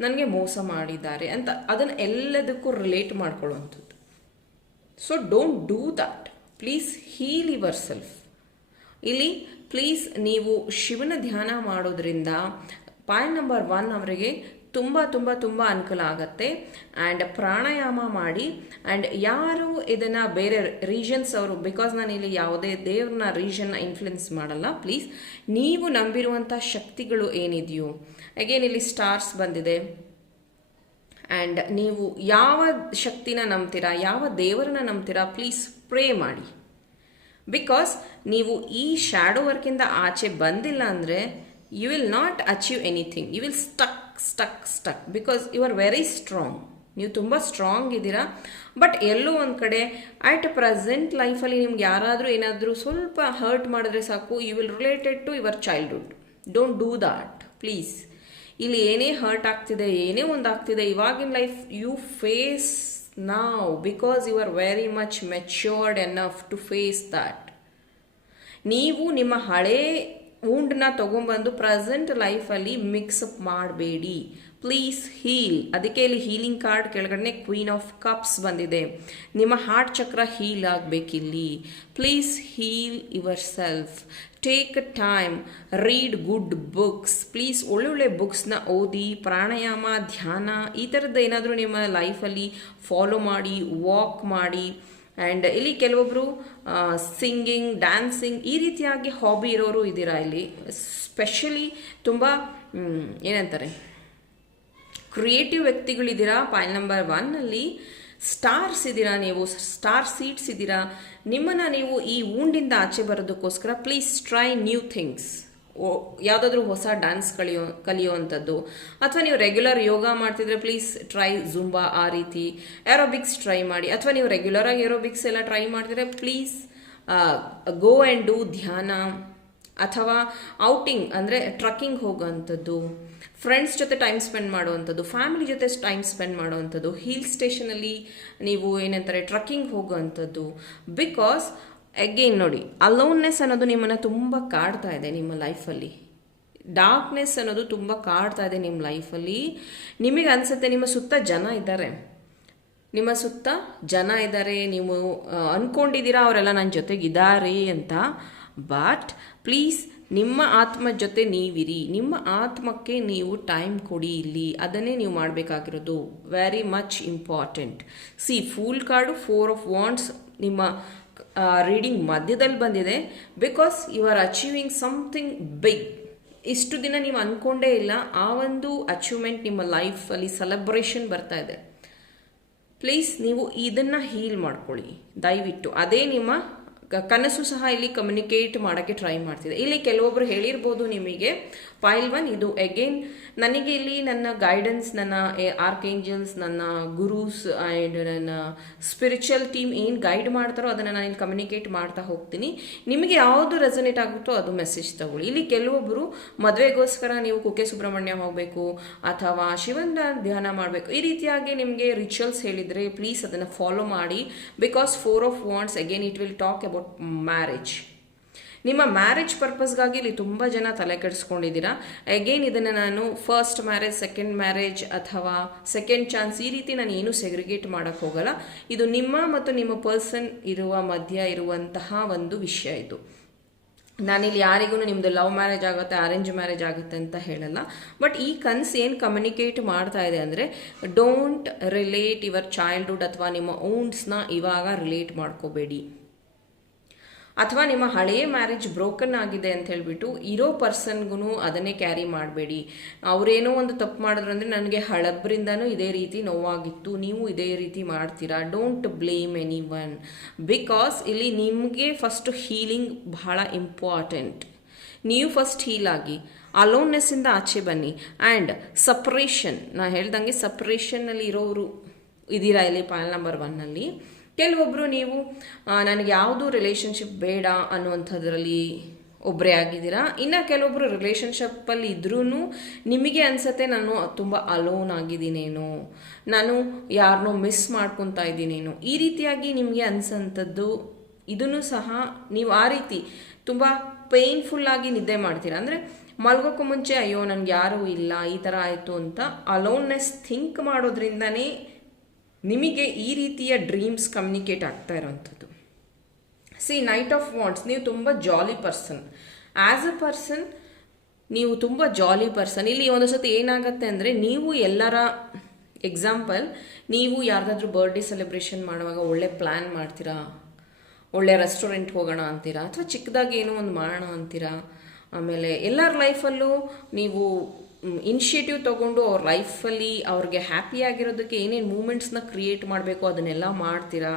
ನನಗೆ ಮೋಸ ಮಾಡಿದ್ದಾರೆ ಅಂತ, ಅದನ್ನು ಎಲ್ಲದಕ್ಕೂ ರಿಲೇಟ್ ಮಾಡ್ಕೊಳ್ಳುವಂಥದ್ದು. So don't do that. Please heal yourself. ಇಲ್ಲಿ ಪ್ಲೀಸ್ ನೀವು ಶಿವನ ಧ್ಯಾನ ಮಾಡೋದ್ರಿಂದ ಪಾಯಿಂಟ್ ನಂಬರ್ 1 ಅವರಿಗೆ ತುಂಬ ತುಂಬ ತುಂಬ ಅನುಕೂಲ ಆಗುತ್ತೆ. ಆ್ಯಂಡ್ ಪ್ರಾಣಾಯಾಮ ಮಾಡಿ. ಆ್ಯಂಡ್ ಯಾರು ಇದನ್ನು ಬೇರೆ ರೀಜನ್ಸ್ ಅವರು, ಬಿಕಾಸ್ ನಾನು ಇಲ್ಲಿ ಯಾವುದೇ ದೇವ್ರನ್ನ ರೀಜನ್ನ ಇನ್ಫ್ಲುಯೆನ್ಸ್ ಮಾಡಲ್ಲ. ಪ್ಲೀಸ್ ನೀವು ನಂಬಿರುವಂಥ ಶಕ್ತಿಗಳು ಏನಿದೆಯೋ, ಅಗೇನ್ ಇಲ್ಲಿ ಸ್ಟಾರ್ಸ್ ಬಂದಿದೆ. ಆ್ಯಂಡ್ ನೀವು ಯಾವ ಶಕ್ತಿನ ನಂಬ್ತೀರಾ, ಯಾವ ದೇವರನ್ನ ನಂಬ್ತೀರಾ, ಪ್ಲೀಸ್ ಪ್ರೇ ಮಾಡಿ. ಬಿಕಾಸ್ ನೀವು ಈ ಶ್ಯಾಡೋ ವರ್ಕಿಂದ ಆಚೆ ಬಂದಿಲ್ಲ ಅಂದರೆ you will not achieve anything. You will stuck because you are very strong. ನೀವು ತುಂಬ ಸ್ಟ್ರಾಂಗ್ ಇದ್ದೀರಾ. ಬಟ್ ಎಲ್ಲೋ ಒಂದು ಕಡೆ ಆಟ್ ಪ್ರೆಸೆಂಟ್ ಲೈಫಲ್ಲಿ ನಿಮ್ಗೆ ಯಾರಾದರೂ ಏನಾದರೂ ಸ್ವಲ್ಪ ಹರ್ಟ್ ಮಾಡಿದ್ರೆ ಸಾಕು, you will related to your childhood. Don't do that please. ಇಲ್ಲಿ ಏನೇ ಹರ್ಟ್ ಆಗ್ತಿದೆ, ಏನೇ ಒಂದು ಆಗ್ತಿದೆ ಇವಾಗಿನ life, you face now because you are very much matured enough to face that. ನೀವು ನಿಮ್ಮ ಹಳೇ ವೂಂಡನ್ನ ತೊಗೊಂಬಂದು ಪ್ರೆಸೆಂಟ್ ಲೈಫಲ್ಲಿ ಮಿಕ್ಸಪ್ ಮಾಡಬೇಡಿ. Please heal. ಅದಕ್ಕೆ ಇಲ್ಲಿ ಹೀಲಿಂಗ್ ಕಾರ್ಡ್ ಕೆಳಗಡೆ ಕ್ವೀನ್ ಆಫ್ ಕಪ್ಸ್ ಬಂದಿದೆ. ನಿಮ್ಮ ಹಾರ್ಟ್ ಚಕ್ರ ಹೀಲ್ ಆಗಬೇಕಿಲ್ಲಿ. Please heal yourself. Take time, read good books. Please ಒಳ್ಳೊಳ್ಳೆ ಬುಕ್ಸ್ನ ಓದಿ, ಪ್ರಾಣಾಯಾಮ, ಧ್ಯಾನ ಈ ಥರದ್ದು ಏನಾದರೂ ನಿಮ್ಮ ಲೈಫಲ್ಲಿ ಫಾಲೋ ಮಾಡಿ, ವಾಕ್ ಮಾಡಿ. ಆ್ಯಂಡ್ ಇಲ್ಲಿ ಕೆಲವೊಬ್ಬರು ಸಿಂಗಿಂಗ್, ಡ್ಯಾನ್ಸಿಂಗ್ ಈ ರೀತಿಯಾಗಿ ಹಾಬಿ ಇರೋರು ಇದ್ದೀರಾ. ಇಲ್ಲಿ ಸ್ಪೆಷಲಿ ತುಂಬ ಏನಂತಾರೆ ಕ್ರಿಯೇಟಿವ್ ವ್ಯಕ್ತಿಗಳಿದ್ದೀರಾ. ಪಾಯಿಂಟ್ ನಂಬರ್ 1 ಸ್ಟಾರ್ಸ್ ಇದ್ದೀರಾ, ನೀವು ಸ್ಟಾರ್ ಸೀಡ್ಸ್ ಇದ್ದೀರಾ. ನಿಮ್ಮನ್ನು ನೀವು ಈ ವೂಂಡಿಂದ ಆಚೆ ಬರೋದಕ್ಕೋಸ್ಕರ ಪ್ಲೀಸ್ ಟ್ರೈ ನ್ಯೂ ಥಿಂಗ್ಸ್. ಯಾವುದಾದ್ರೂ ಹೊಸ ಡ್ಯಾನ್ಸ್ ಕಲಿಯುವಂಥದ್ದು, ಅಥವಾ ನೀವು ರೆಗ್ಯುಲರ್ ಯೋಗ ಮಾಡ್ತಿದ್ರೆ ಪ್ಲೀಸ್ ಟ್ರೈ ಜುಂಬಾ, ಆ ರೀತಿ ಏರೋಬಿಕ್ಸ್ ಟ್ರೈ ಮಾಡಿ. ಅಥವಾ ನೀವು ರೆಗ್ಯುಲರಾಗಿ ಏರೋಬಿಕ್ಸ್ ಎಲ್ಲ ಟ್ರೈ ಮಾಡ್ತಿದ್ರೆ ಪ್ಲೀಸ್ ಗೋ ಆ್ಯಂಡ್ ಡೂ ಧ್ಯಾನ. ಅಥವಾ ಔಟಿಂಗ್ ಅಂದರೆ ಟ್ರಕ್ಕಿಂಗ್ ಹೋಗೋವಂಥದ್ದು, ಫ್ರೆಂಡ್ಸ್ ಜೊತೆ ಟೈಮ್ ಸ್ಪೆಂಡ್ ಮಾಡುವಂಥದ್ದು, ಫ್ಯಾಮಿಲಿ ಜೊತೆ ಟೈಮ್ ಸ್ಪೆಂಡ್ ಮಾಡುವಂಥದ್ದು, ಹಿಲ್ ಸ್ಟೇಷನಲ್ಲಿ ನೀವು ಏನಂತಾರೆ ಟ್ರಕ್ಕಿಂಗ್ ಹೋಗೋವಂಥದ್ದು. ಬಿಕಾಸ್ ಅಗೇನ್ ನೋಡಿ, ಅಲೋನ್ನೆಸ್ ಅನ್ನೋದು ನಿಮ್ಮನ್ನು ತುಂಬ ಕಾಡ್ತಾ ಇದೆ ನಿಮ್ಮ ಲೈಫಲ್ಲಿ. ಡಾರ್ಕ್ನೆಸ್ ಅನ್ನೋದು ತುಂಬ ಕಾಡ್ತಾ ಇದೆ ನಿಮ್ಮ ಲೈಫಲ್ಲಿ. ನಿಮಗೆ ಅನಿಸುತ್ತೆ ನಿಮ್ಮ ಸುತ್ತ ಜನ ಇದ್ದಾರೆ, ನಿಮ್ಮ ಸುತ್ತ ಜನ ಇದ್ದಾರೆ, ನೀವು ಅಂದ್ಕೊಂಡಿದ್ದೀರಾ ಅವರೆಲ್ಲ ನನ್ನ ಜೊತೆಗಿದ್ದಾರೆ ಅಂತ. ಬಟ್ ಪ್ಲೀಸ್ ನಿಮ್ಮ ಆತ್ಮ ಜೊತೆ ನೀವಿರಿ. ನಿಮ್ಮ ಆತ್ಮಕ್ಕೆ ನೀವು ಟೈಮ್ ಕೊಡಿ. ಇಲ್ಲಿ ಅದನ್ನೇ ನೀವು ಮಾಡಬೇಕಾಗಿರೋದು. Very much important. Fool card 4 of wands ನಿಮ್ಮ ರೀಡಿಂಗ್ ಮಧ್ಯದಲ್ಲಿ ಬಂದಿದೆ. Because you are achieving something big. ಇಷ್ಟು ದಿನ ನೀವು ಅಂದ್ಕೊಂಡೇ ಇಲ್ಲ, ಆ ಒಂದು ಅಚೀವ್ಮೆಂಟ್ ನಿಮ್ಮ ಲೈಫಲ್ಲಿ ಸೆಲೆಬ್ರೇಷನ್ ಬರ್ತಾ ಇದೆ. ಪ್ಲೀಸ್ ನೀವು ಇದನ್ನು ಹೀಲ್ ಮಾಡ್ಕೊಳ್ಳಿ ದಯವಿಟ್ಟು. ಅದೇ ನಿಮ್ಮ ಕನಸು ಸಹ ಇಲ್ಲಿ ಕಮ್ಯುನಿಕೇಟ್ ಮಾಡೋಕ್ಕೆ ಟ್ರೈ ಮಾಡ್ತಿದೆ. ಇಲ್ಲಿ ಕೆಲವೊಬ್ಬರು ಹೇಳಿರ್ಬೋದು ನಿಮಗೆ ಪಾಯಿಲ್ 1 ಇದು ಅಗೇನ್ ನನಗೆ ಇಲ್ಲಿ ನನ್ನ ಗೈಡೆನ್ಸ್, ನನ್ನ ಆರ್ಕ್ಏಂಜಲ್ಸ್, ನನ್ನ ಗುರೂಸ್ ಆ್ಯಂಡ್ ನನ್ನ ಸ್ಪಿರಿಚುವಲ್ ಟೀಮ್ ಏನು ಗೈಡ್ ಮಾಡ್ತಾರೋ ಅದನ್ನು ನಾನು ಇಲ್ಲಿ ಕಮ್ಯುನಿಕೇಟ್ ಮಾಡ್ತಾ ಹೋಗ್ತೀನಿ. ನಿಮಗೆ ಯಾವುದು ರೆಸನೇಟ್ ಆಗುತ್ತೋ ಅದು ಮೆಸೇಜ್ ತಗೊಳ್ಳಿ. ಇಲ್ಲಿ ಕೆಲವೊಬ್ಬರು ಮದುವೆಗೋಸ್ಕರ ನೀವು ಕುಕ್ಕೆ ಸುಬ್ರಹ್ಮಣ್ಯ ಹೋಗಬೇಕು ಅಥವಾ ಶಿವನ ಧ್ಯಾನ ಮಾಡಬೇಕು, ಈ ರೀತಿಯಾಗಿ ನಿಮಗೆ ರಿಚುವಲ್ಸ್ ಹೇಳಿದರೆ ಪ್ಲೀಸ್ ಅದನ್ನು ಫಾಲೋ ಮಾಡಿ. Because 4 of wands again it will talk about marriage. ನಿಮ್ಮ ಮ್ಯಾರೇಜ್ ಪರ್ಪಸ್ಗಾಗಿ ಇಲ್ಲಿ ತುಂಬ ಜನ ತಲೆ ಕೆಡಿಸ್ಕೊಂಡಿದ್ದೀರಾ. ಅಗೇನ್ ಇದನ್ನು ನಾನು ಫಸ್ಟ್ ಮ್ಯಾರೇಜ್, ಸೆಕೆಂಡ್ ಮ್ಯಾರೇಜ್ ಅಥವಾ ಸೆಕೆಂಡ್ ಚಾನ್ಸ್ ಈ ರೀತಿ ನಾನು ಏನು ಸೆಗ್ರಿಗೇಟ್ ಮಾಡೋಕ್ಕೆ ಹೋಗಲ್ಲ. ಇದು ನಿಮ್ಮ ಮತ್ತು ನಿಮ್ಮ ಪರ್ಸನ್ ಇರುವ ಮಧ್ಯ ಇರುವಂತಹ ಒಂದು ವಿಷಯ. ಇದು ನಾನಿಲ್ಲಿ ಯಾರಿಗೂ ನಿಮ್ಮದು ಲವ್ ಮ್ಯಾರೇಜ್ ಆಗುತ್ತೆ, ಅರೇಂಜ್ ಮ್ಯಾರೇಜ್ ಆಗುತ್ತೆ ಅಂತ ಹೇಳಲ್ಲ. ಬಟ್ ಈ ಕನಸು ಏನು ಕಮ್ಯುನಿಕೇಟ್ ಮಾಡ್ತಾ ಇದೆ ಅಂದರೆ ಡೋಂಟ್ ರಿಲೇಟ್ ಯುವರ್ ಚೈಲ್ಡ್ಹುಡ್ ಅಥವಾ ನಿಮ್ಮ ಓನ್ಸ್ನ ಇವಾಗ ರಿಲೇಟ್ ಮಾಡ್ಕೋಬೇಡಿ. ಅಥವಾ ನಿಮ್ಮ ಹಳೆಯ ಮ್ಯಾರೇಜ್ ಬ್ರೋಕನ್ ಆಗಿದೆ ಅಂತ ಹೇಳಿಬಿಟ್ಟು ಇರೋ ಪರ್ಸನ್ಗೂ ಅದನ್ನೇ ಕ್ಯಾರಿ ಮಾಡಬೇಡಿ. ಅವರೇನೋ ಒಂದು ತಪ್ಪು ಮಾಡಿದ್ರು ಅಂದರೆ ನನಗೆ ಹಳಬ್ರಿಂದನೂ ಇದೇ ರೀತಿ ನೋವಾಗಿತ್ತು, ನೀವು ಇದೇ ರೀತಿ ಮಾಡ್ತೀರಾ. Don't blame any one. Because ಇಲ್ಲಿ ನಿಮಗೆ ಫಸ್ಟ್ ಹೀಲಿಂಗ್ ಬಹಳ ಇಂಪಾರ್ಟೆಂಟ್. ನೀವು ಫಸ್ಟ್ ಹೀಲ್ ಆಗಿ ಅಲೋನ್ನೆಸ್ಸಿಂದ ಆಚೆ ಬನ್ನಿ. ಆ್ಯಂಡ್ ಸಪ್ರೇಷನ್, ನಾನು ಹೇಳ್ದಂಗೆ ಸಪ್ರೇಷನ್ನಲ್ಲಿ ಇರೋರು ಇದ್ದೀರಾ ಇಲ್ಲಿ ಪಾಯಿಂಟ್ ನಂಬರ್ 1. ಕೆಲವೊಬ್ಬರು ನೀವು ನನಗೆ ಯಾವುದೂ ರಿಲೇಷನ್ಶಿಪ್ ಬೇಡ ಅನ್ನುವಂಥದ್ರಲ್ಲಿ ಒಬ್ಬರೇ ಆಗಿದ್ದೀರಾ. ಇನ್ನು ಕೆಲವೊಬ್ಬರು ರಿಲೇಷನ್ಶಿಪ್ಪಲ್ಲಿ ಇದ್ರೂ ನಿಮಗೆ ಅನಿಸುತ್ತೆ ನಾನು ತುಂಬ ಅಲೋನ್ ಆಗಿದ್ದೀನೇನೋ, ನಾನು ಯಾರನ್ನೋ ಮಿಸ್ ಮಾಡ್ಕೊತಾ ಇದ್ದೀನೇನೋ, ಈ ರೀತಿಯಾಗಿ ನಿಮಗೆ ಅನಿಸೋಂಥದ್ದು. ಇದನ್ನು ಸಹ ನೀವು ಆ ರೀತಿ ತುಂಬ ಪೇಯ್ನ್ಫುಲ್ಲಾಗಿ ನಿದ್ದೆ ಮಾಡ್ತೀರಾ. ಅಂದರೆ ಮಲ್ಗೋಕ್ಕೂ ಮುಂಚೆ ಅಯ್ಯೋ ನನಗೆ ಯಾರೂ ಇಲ್ಲ, ಈ ಥರ ಆಯಿತು ಅಂತ ಅಲೋನ್ನೆಸ್ ಥಿಂಕ್ ಮಾಡೋದ್ರಿಂದನೇ ನಿಮಗೆ ಈ ರೀತಿಯ ಡ್ರೀಮ್ಸ್ ಕಮ್ಯುನಿಕೇಟ್ ಆಗ್ತಾ ಇರೋವಂಥದ್ದು. ನೈಟ್ ಆಫ್ ವಾಂಡ್ಸ್, ನೀವು ತುಂಬ ಜಾಲಿ ಪರ್ಸನ್. ಆ್ಯಸ್ ಅ ಪರ್ಸನ್ ನೀವು ತುಂಬ ಜಾಲಿ ಪರ್ಸನ್. ಇಲ್ಲಿ ಒಂದು ಸತಿ ಏನಾಗುತ್ತೆ ಅಂದರೆ, ನೀವು ಎಲ್ಲರ ಎಕ್ಸಾಂಪಲ್, ನೀವು ಯಾರ್ದಾದ್ರೂ ಬರ್ಡೇ ಸೆಲೆಬ್ರೇಷನ್ ಮಾಡುವಾಗ ಒಳ್ಳೆ ಪ್ಲ್ಯಾನ್ ಮಾಡ್ತೀರಾ, ಒಳ್ಳೆ ರೆಸ್ಟೋರೆಂಟ್ಗೆ ಹೋಗೋಣ ಅಂತೀರಾ, ಅಥವಾ ಚಿಕ್ಕದಾಗಿ ಏನೋ ಒಂದು ಮಾಡೋಣ ಅಂತೀರಾ. ಆಮೇಲೆ ಎಲ್ಲರ ಲೈಫಲ್ಲೂ ನೀವು ಇನಿಷಿಯೇಟಿವ್ ತೊಗೊಂಡು ಅವ್ರ ಲೈಫಲ್ಲಿ ಅವ್ರಿಗೆ ಹ್ಯಾಪಿಯಾಗಿರೋದಕ್ಕೆ ಏನೇನು ಮೂಮೆಂಟ್ಸ್ನ ಕ್ರಿಯೇಟ್ ಮಾಡಬೇಕು ಅದನ್ನೆಲ್ಲ ಮಾಡ್ತೀರಾ.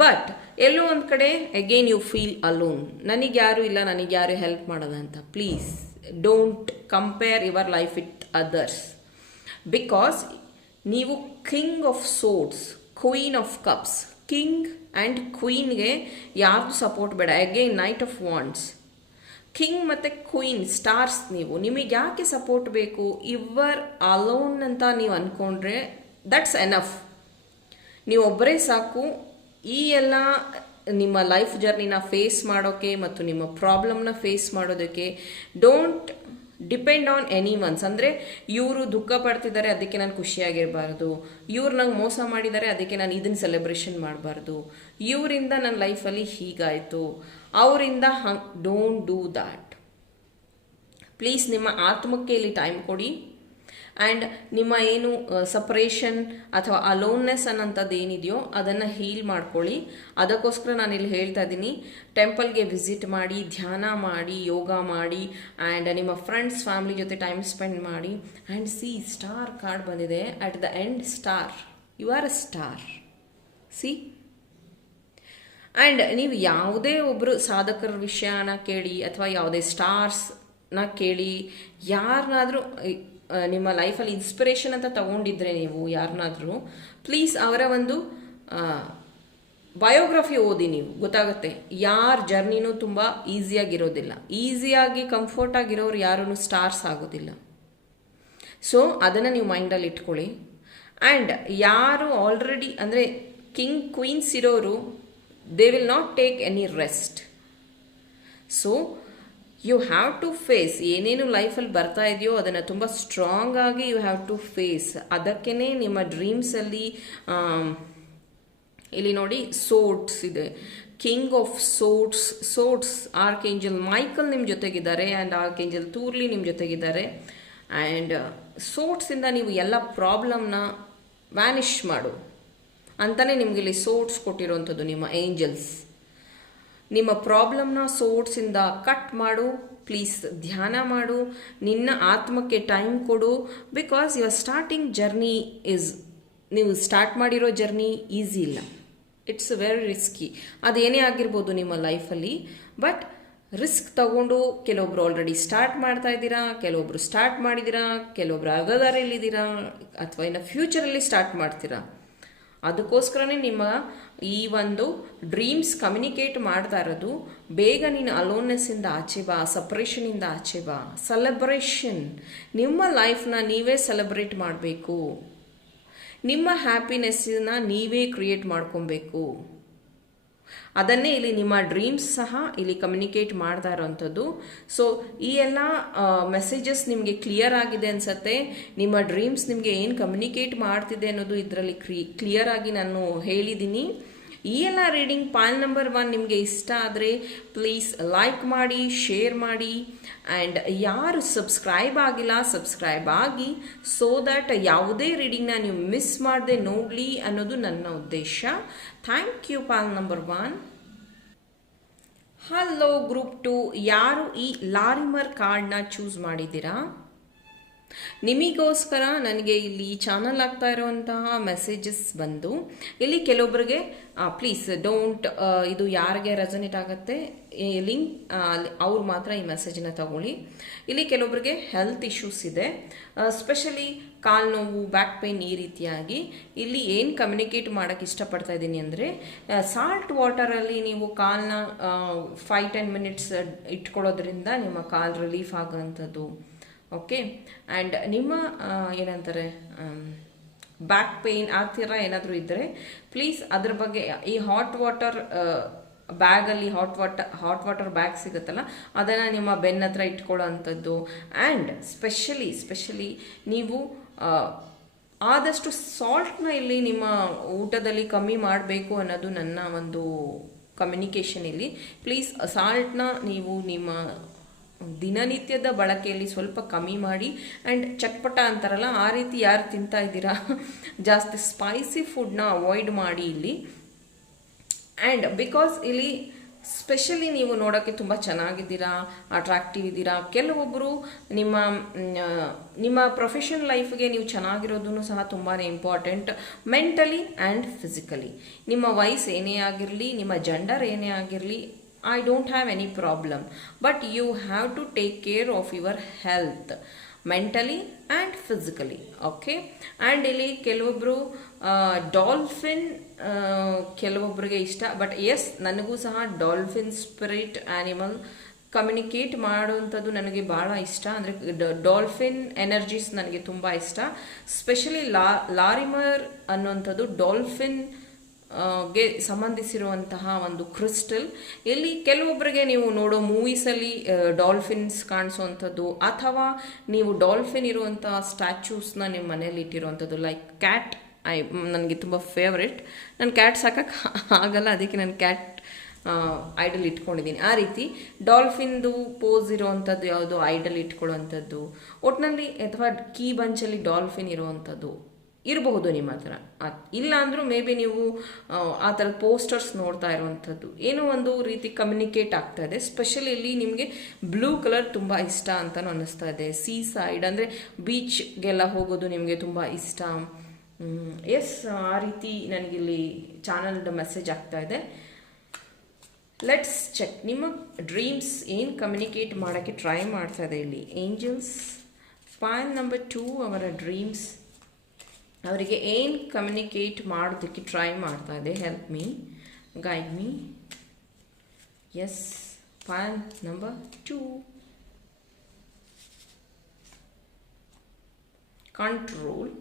ಬಟ್ ಎಲ್ಲೋ ಒಂದು ಕಡೆ ಅಗೇನ್ ಯು ಫೀಲ್ ಅಲೋನ್. ನನಗೆ ಯಾರೂ ಇಲ್ಲ, ನನಗೆ ಯಾರು ಹೆಲ್ಪ್ ಮಾಡೋದಂತ. Please don't compare your life with others. Because ನೀವು king of swords, queen of cups, king and ಕ್ವೀನ್ಗೆ ಯಾರ್ದು ಸಪೋರ್ಟ್ ಬೇಡ. Again knight of wands, king ಮತ್ತು ಕ್ವೀನ್ ಸ್ಟಾರ್ಸ್. ನಿಮಗೆ ಯಾಕೆ ಸಪೋರ್ಟ್ ಬೇಕು? ಯುವರ್ ಅಲೋನ್ ಅಂತ ನೀವು ಅಂದ್ಕೊಂಡ್ರೆ ದಟ್ಸ್ ಎನಫ್. ನೀವು ಒಬ್ಬರೇ ಸಾಕು ಈ ಎಲ್ಲ ನಿಮ್ಮ ಲೈಫ್ ಜರ್ನಿನ ಫೇಸ್ ಮಾಡೋಕ್ಕೆ ಮತ್ತು ನಿಮ್ಮ ಪ್ರಾಬ್ಲಮ್ನ ಫೇಸ್ ಮಾಡೋದಕ್ಕೆ. Don't depend on any once. ಅಂದರೆ ಇವರು ದುಃಖ ಪಡ್ತಿದ್ದಾರೆ ಅದಕ್ಕೆ ನಾನು ಖುಷಿಯಾಗಿರಬಾರ್ದು, ಇವ್ರು ನಂಗೆ ಮೋಸ ಮಾಡಿದ್ದಾರೆ ಅದಕ್ಕೆ ನಾನು ಇದನ್ನು ಸೆಲೆಬ್ರೇಷನ್ ಮಾಡಬಾರ್ದು, ಇವರಿಂದ ನನ್ನ ಲೈಫಲ್ಲಿ ಹೀಗಾಯಿತು, ಅವರಿಂದ ಡೋಂಟ್ ಡೂ ದ್ಯಾಟ್. ಪ್ಲೀಸ್ ನಿಮ್ಮ ಆತ್ಮಕ್ಕೆ ಇಲ್ಲಿ ಟೈಮ್ ಕೊಡಿ. ಆ್ಯಂಡ್ ನಿಮ್ಮ ಏನು ಸಪ್ರೇಷನ್ ಅಥವಾ ಅಲೋನ್ನೆಸ್ ಅನ್ನೋಂಥದ್ದು ಏನಿದೆಯೋ ಅದನ್ನು ಹೀಲ್ ಮಾಡ್ಕೊಳ್ಳಿ. ಅದಕ್ಕೋಸ್ಕರ ನಾನಿಲ್ಲಿ ಹೇಳ್ತಾ ಇದ್ದೀನಿ, ಟೆಂಪಲ್ಗೆ ವಿಸಿಟ್ ಮಾಡಿ, ಧ್ಯಾನ ಮಾಡಿ, ಯೋಗ ಮಾಡಿ, ಆ್ಯಂಡ್ ನಿಮ್ಮ ಫ್ರೆಂಡ್ಸ್ ಫ್ಯಾಮಿಲಿ ಜೊತೆ ಟೈಮ್ ಸ್ಪೆಂಡ್ ಮಾಡಿ. ಆ್ಯಂಡ್ ಸ್ಟಾರ್ ಕಾರ್ಡ್ ಬಂದಿದೆ. At the end star, you are a star. And ನೀವು ಯಾವುದೇ ಒಬ್ಬರು ಸಾಧಕರ ವಿಷಯನ ಕೇಳಿ ಅಥವಾ ಯಾವುದೇ ಸ್ಟಾರ್ಸ್ನ ಕೇಳಿ, ಯಾರನ್ನಾದರೂ ನಿಮ್ಮ ಲೈಫಲ್ಲಿ ಇನ್ಸ್ಪಿರೇಷನ್ ಅಂತ ತಗೊಂಡಿದ್ರೆ ನೀವು ಯಾರನ್ನಾದರೂ, ಪ್ಲೀಸ್ ಅವರ ಒಂದು ಬಯೋಗ್ರಫಿ ಓದಿ. ನೀವು ಗೊತ್ತಾಗುತ್ತೆ ಯಾರ ಜರ್ನಿನೂ ತುಂಬ ಈಸಿಯಾಗಿರೋದಿಲ್ಲ. ಈಸಿಯಾಗಿ ಕಂಫರ್ಟ್ ಆಗಿರೋರು ಯಾರೂ ಸ್ಟಾರ್ಸ್ ಆಗೋದಿಲ್ಲ. ಸೊ ಅದನ್ನು ನೀವು ಮೈಂಡಲ್ಲಿ ಇಟ್ಕೊಳ್ಳಿ. ಆ್ಯಂಡ್ ಯಾರು ಆಲ್ರೆಡಿ ಅಂದರೆ ಕಿಂಗ್ ಕ್ವೀನ್ಸ್ ಇರೋರು, they will not take any rest. So you have to face ಏನೇನು ಲೈಫಲ್ಲಿ ಬರ್ತಾ ಇದೆಯೋ ಅದನ್ನು ತುಂಬ ಸ್ಟ್ರಾಂಗ್ ಆಗಿ ಯು ಹ್ಯಾವ್ ಟು ಫೇಸ್. ಅದಕ್ಕೇ ನಿಮ್ಮ ಡ್ರೀಮ್ಸಲ್ಲಿ ಇಲ್ಲಿ ನೋಡಿ ಸೋರ್ಡ್ಸ್ ಇದೆ, ಕಿಂಗ್ ಆಫ್ ಸೋರ್ಡ್ಸ್ ಆರ್ಕೇಂಜಲ್ ಮೈಕಲ್ ನಿಮ್ಮ ಜೊತೆಗಿದ್ದಾರೆ, ಆ್ಯಂಡ್ ಆರ್ಕೇಂಜಲ್ ತೂರ್ಲಿ ನಿಮ್ಮ ಜೊತೆಗಿದ್ದಾರೆ. ಆ್ಯಂಡ್ ಸೋರ್ಡ್ಸಿಂದ ನೀವು ಎಲ್ಲ ಪ್ರಾಬ್ಲಮ್ನ ವ್ಯಾನಿಷ್ ಮಾಡು ಅಂತಲೇ ನಿಮಗೆ ಇಲ್ಲಿ ಸೋರ್ಡ್ಸ್ ಕೊಟ್ಟಿರೋವಂಥದ್ದು. ನಿಮ್ಮ ಏಂಜಲ್ಸ್ ನಿಮ್ಮ ಪ್ರಾಬ್ಲಮ್ನ ಸೋರ್ಡ್ಸಿಂದ ಕಟ್ ಮಾಡು. ಪ್ಲೀಸ್ ಧ್ಯಾನ ಮಾಡು, ನಿನ್ನ ಆತ್ಮಕ್ಕೆ ಟೈಮ್ ಕೊಡು. ಬಿಕಾಸ್ ಯುವರ್ ಸ್ಟಾರ್ಟಿಂಗ್ ಜರ್ನಿ ನೀವು ಸ್ಟಾರ್ಟ್ ಮಾಡಿರೋ ಜರ್ನಿ ಈಸಿ ಇಲ್ಲ. It's very risky. ಅದೇನೇ ಆಗಿರ್ಬೋದು ನಿಮ್ಮ ಲೈಫಲ್ಲಿ. ಬಟ್ ರಿಸ್ಕ್ ತಗೊಂಡು ಕೆಲವೊಬ್ರು ಆಲ್ರೆಡಿ ಸ್ಟಾರ್ಟ್ ಮಾಡ್ತಾ ಇದ್ದೀರಾ, ಕೆಲವೊಬ್ರು ಸ್ಟಾರ್ಟ್ ಮಾಡಿದ್ದೀರಾ, ಕೆಲವೊಬ್ರು ಅರ್ಧದಾರಿಯಲ್ಲಿದ್ದೀರಾ, ಅಥವಾ ಇನ್ನು ಫ್ಯೂಚರಲ್ಲಿ ಸ್ಟಾರ್ಟ್ ಮಾಡ್ತೀರಾ. ಅದಕ್ಕೋಸ್ಕರನೇ ನಿಮ್ಮ ಈ ಒಂದು ಡ್ರೀಮ್ಸ್ ಕಮ್ಯುನಿಕೇಟ್ ಮಾಡ್ತಾ ಇರೋದು. ಬೇಗ ನೀನು ಅಲೋನ್ನೆಸ್ಸಿಂದ ಆಚೆ ಬಾ, ಸಪ್ರೇಷನಿಂದ ಆಚೆ ಬಾ. ಸೆಲೆಬ್ರೇಷನ್, ನಿಮ್ಮ ಲೈಫ್ನ ನೀವೇ ಸೆಲೆಬ್ರೇಟ್ ಮಾಡಬೇಕು. ನಿಮ್ಮ ಹ್ಯಾಪಿನೆಸ್ಸನ್ನ ನೀವೇ ಕ್ರಿಯೇಟ್ ಮಾಡ್ಕೊಬೇಕು. ಅದನ್ನೇ ಇಲ್ಲಿ ನಿಮ್ಮ ಡ್ರೀಮ್ಸ್ ಸಹ ಇಲ್ಲಿ ಕಮ್ಯುನಿಕೇಟ್ ಮಾಡ್ತಾ ಇರೋವಂಥದ್ದು. ಸೊ ಈ ಎಲ್ಲ ಮೆಸೇಜಸ್ ನಿಮಗೆ ಕ್ಲಿಯರ್ ಆಗಿದೆ ಅನ್ಸತ್ತೆ. ನಿಮ್ಮ ಡ್ರೀಮ್ಸ್ ನಿಮಗೆ ಏನು ಕಮ್ಯುನಿಕೇಟ್ ಮಾಡ್ತಿದೆ ಅನ್ನೋದು ಇದರಲ್ಲಿ ಕ್ಲಿಯರ್ ಆಗಿ ನಾನು ಹೇಳಿದ್ದೀನಿ. ಈ ಎಲ್ಲ ರೀಡಿಂಗ್ ಪಾಲ್ ನಂಬರ್ 1 ನಿಮಗೆ ಇಷ್ಟ ಆದರೆ ಪ್ಲೀಸ್ ಲೈಕ್ ಮಾಡಿ, ಶೇರ್ ಮಾಡಿ. ಆ್ಯಂಡ್ ಯಾರು ಸಬ್ಸ್ಕ್ರೈಬ್ ಆಗಿಲ್ಲ ಸಬ್ಸ್ಕ್ರೈಬ್ ಆಗಿ, ಸೋ ದ್ಯಾಟ್ ಯಾವುದೇ ರೀಡಿಂಗ್ನ ನೀವು ಮಿಸ್ ಮಾಡದೆ ನೋಡಲಿ ಅನ್ನೋದು ನನ್ನ ಉದ್ದೇಶ. Thank you pile number 1. Hello group 2, ಯಾರು ಈ ಲಾರಿಮರ್ ಕಾರ್ಡ್ನ ಚೂಸ್ ಮಾಡಿದ್ದೀರಾ? ನಿಮಗೋಸ್ಕರ ನನಗೆ ಇಲ್ಲಿ ಚಾನಲ್ ಆಗ್ತಾ ಇರುವಂತಹ ಮೆಸೇಜಸ್ ಬಂದು ಇಲ್ಲಿ ಕೆಲವೊಬ್ಬರಿಗೆ ಪ್ಲೀಸ್ ಡೋಂಟ್, ಇದು ಯಾರಿಗೆ ರೆಸನೇಟ್ ಆಗುತ್ತೆ ಲಿಂಕ್ ಅವ್ರು ಮಾತ್ರ ಈ ಮೆಸೇಜನ್ನ ತಗೊಳ್ಳಿ. ಇಲ್ಲಿ ಕೆಲವೊಬ್ಬರಿಗೆ ಹೆಲ್ತ್ ಇಶ್ಯೂಸ್ ಇದೆ, ಸ್ಪೆಷಲಿ ಕಾಲು ನೋವು, ಬ್ಯಾಕ್ ಪೇನ್, ಈ ರೀತಿಯಾಗಿ. ಇಲ್ಲಿ ಏನು ಕಮ್ಯುನಿಕೇಟ್ ಮಾಡೋಕ್ಕೆ ಇಷ್ಟಪಡ್ತಾ ಇದ್ದೀನಿ ಅಂದರೆ, ಸಾಲ್ಟ್ ವಾಟರಲ್ಲಿ ನೀವು ಕಾಲನ್ನ 5-10 ಮಿನಿಟ್ಸ್ ಇಟ್ಕೊಳ್ಳೋದ್ರಿಂದ ನಿಮ್ಮ ಕಾಲು ರಿಲೀಫ್ ಆಗೋವಂಥದ್ದು. ಓಕೆ. ಆ್ಯಂಡ್ ನಿಮ್ಮ ಏನಂತಾರೆ ಬ್ಯಾಕ್ ಪೇಯ್ನ್ ಆಗ್ತಿರ ಏನಾದರೂ ಇದ್ದರೆ ಪ್ಲೀಸ್ ಅದ್ರ ಬಗ್ಗೆ ಈ ಹಾಟ್ ವಾಟರ್ ಬ್ಯಾಗಲ್ಲಿ ಹಾಟ್ ವಾಟರ್ ಬ್ಯಾಗ್ ಸಿಗುತ್ತಲ್ಲ ಅದನ್ನು ನಿಮ್ಮ ಬೆನ್ನ ಹತ್ರ ಇಟ್ಕೊಳ್ಳೋ ಅಂಥದ್ದು. ಆ್ಯಂಡ್ ಸ್ಪೆಷಲಿ ನೀವು ಆದಷ್ಟು ಸಾಲ್ಟ್ನ ಇಲ್ಲಿ ನಿಮ್ಮ ಊಟದಲ್ಲಿ ಕಮ್ಮಿ ಮಾಡಬೇಕು ಅನ್ನೋದು ನನ್ನ ಒಂದು ಕಮ್ಯುನಿಕೇಷನ್ ಇಲ್ಲಿ. ಪ್ಲೀಸ್ ಸಾಲ್ಟ್ನ ನೀವು ನಿಮ್ಮ ದಿನನಿತ್ಯದ ಬಳಕೆಯಲ್ಲಿ ಸ್ವಲ್ಪ ಕಮ್ಮಿ ಮಾಡಿ. ಆ್ಯಂಡ್ ಚಟ್ಪಟ ಅಂತಾರಲ್ಲ, ಆ ರೀತಿ ಯಾರು ತಿಂತಾ ಇದ್ದೀರಾ, ಜಾಸ್ತಿ ಸ್ಪೈಸಿ ಫುಡ್ನ ಅವಾಯ್ಡ್ ಮಾಡಿ ಇಲ್ಲಿ. ಆ್ಯಂಡ್ ಬಿಕಾಸ್ ಇಲ್ಲಿ ಸ್ಪೆಷಲಿ ನೀವು ನೋಡೋಕ್ಕೆ ತುಂಬ ಚೆನ್ನಾಗಿದ್ದೀರಾ, ಅಟ್ರಾಕ್ಟಿವ್ ಇದ್ದೀರಾ. ಕೆಲವೊಬ್ಬರು ನಿಮ್ಮ ಪ್ರೊಫೆಷನ್ ಲೈಫ್ಗೆ ನೀವು ಚೆನ್ನಾಗಿರೋದನ್ನು ಸಹ ತುಂಬಾ ಇಂಪಾರ್ಟೆಂಟ್, ಮೆಂಟಲಿ ಆ್ಯಂಡ್ ಫಿಸಿಕಲಿ. ನಿಮ್ಮ ವಯಸ್ಸು ಏನೇ ಆಗಿರಲಿ, ನಿಮ್ಮ ಜೆಂಡರ್ ಏನೇ ಆಗಿರಲಿ, I don't have any problem, but you have to take care of your health mentally and physically. Okay, and ಇಲ್ಲಿ ಕೆಲವೊಬ್ಬರು ಡಾಲ್ಫಿನ್ ಕೆಲವೊಬ್ಬರಿಗೆ ಇಷ್ಟ, ಬಟ್ ಎಸ್ ನನಗೂ ಸಹ ಡಾಲ್ಫಿನ್ ಸ್ಪಿರಿಟ್ ಆ್ಯನಿಮಲ್ ಕಮ್ಯುನಿಕೇಟ್ ಮಾಡುವಂಥದ್ದು ನನಗೆ ಭಾಳ ಇಷ್ಟ. ಅಂದರೆ ಡಾಲ್ಫಿನ್ ಎನರ್ಜೀಸ್ ನನಗೆ ತುಂಬ ಇಷ್ಟ. ಸ್ಪೆಷಲಿ ಲಾರಿಮರ್ ಅನ್ನುವಂಥದ್ದು ಡಾಲ್ಫಿನ್ ಗೆ ಸಂಬಂಧಿಸಿರುವಂತಹ ಒಂದು ಕ್ರಿಸ್ಟಲ್. ಇಲ್ಲಿ ಕೆಲವೊಬ್ಬರಿಗೆ ನೀವು ನೋಡೋ ಮೂವೀಸಲ್ಲಿ ಡಾಲ್ಫಿನ್ಸ್ ಕಾಣಿಸುವಂಥದ್ದು, ಅಥವಾ ನೀವು ಡಾಲ್ಫಿನ್ ಇರುವಂತಹ ಸ್ಟ್ಯಾಚ್ಯೂಸ್ನ ನಿಮ್ಮ ಮನೇಲಿ ಇಟ್ಟಿರುವಂಥದ್ದು. ಲೈಕ್ ಕ್ಯಾಟ್ ನನಗೆ ತುಂಬ ಫೇವ್ರೆಟ್. ನಾನು ಕ್ಯಾಟ್ ಸಾಕಕ್ಕೆ ಆಗಲ್ಲ, ಅದಕ್ಕೆ ನಾನು ಕ್ಯಾಟ್ ಐಡಲ್ ಇಟ್ಕೊಂಡಿದ್ದೀನಿ. ಆ ರೀತಿ ಡಾಲ್ಫಿನ್ದು ಪೋಸ್ ಇರುವಂಥದ್ದು ಯಾವುದು ಐಡಲ್ ಇಟ್ಕೊಳ್ಳುವಂಥದ್ದು, ಒಟ್ಟಿನಲ್ಲಿ ಅಥವಾ ಕೀ ಬಂಚಲ್ಲಿ ಡಾಲ್ಫಿನ್ ಇರುವಂಥದ್ದು ಇರಬಹುದು ನಿಮ್ಮ ಹತ್ರ. ಇಲ್ಲ ಅಂದರೂ ಮೇ ಬಿ ನೀವು ಆ ಥರದ ಪೋಸ್ಟರ್ಸ್ ನೋಡ್ತಾ ಇರುವಂಥದ್ದು ಏನೋ ಒಂದು ರೀತಿ ಕಮ್ಯುನಿಕೇಟ್ ಆಗ್ತಾ ಇದೆ. ಸ್ಪೆಷಲಿ ಇಲ್ಲಿ ನಿಮಗೆ ಬ್ಲೂ ಕಲರ್ ತುಂಬ ಇಷ್ಟ ಅಂತಲೂ ಅನ್ನಿಸ್ತಾ ಇದೆ. ಸೀ ಸೈಡ್ ಅಂದರೆ ಬೀಚ್ಗೆಲ್ಲ ಹೋಗೋದು ನಿಮಗೆ ತುಂಬ ಇಷ್ಟ. ಎಸ್, ಆ ರೀತಿ ನನಗಿಲ್ಲಿ ಚಾನಲ್ದ ಮೆಸೇಜ್ ಆಗ್ತಾ ಇದೆ. ಲೆಟ್ಸ್ ಚೆಕ್ ನಿಮ್ಮ ಡ್ರೀಮ್ಸ್ ಏನು ಕಮ್ಯುನಿಕೇಟ್ ಮಾಡೋಕ್ಕೆ ಟ್ರೈ ಮಾಡ್ತಾ ಇದೆ ಇಲ್ಲಿ ಏಂಜಲ್ಸ್. ಪಾಯಿಂಟ್ ನಂಬರ್ 2 ಅವರ ಡ್ರೀಮ್ಸ್ ಅವರಿಗೆ ಏನು ಕಮ್ಯುನಿಕೇಟ್ ಮಾಡೋದಕ್ಕೆ ಟ್ರೈ ಮಾಡ್ತಾ ಇದೆ. Help me, guide me. Yes, point number 2 control,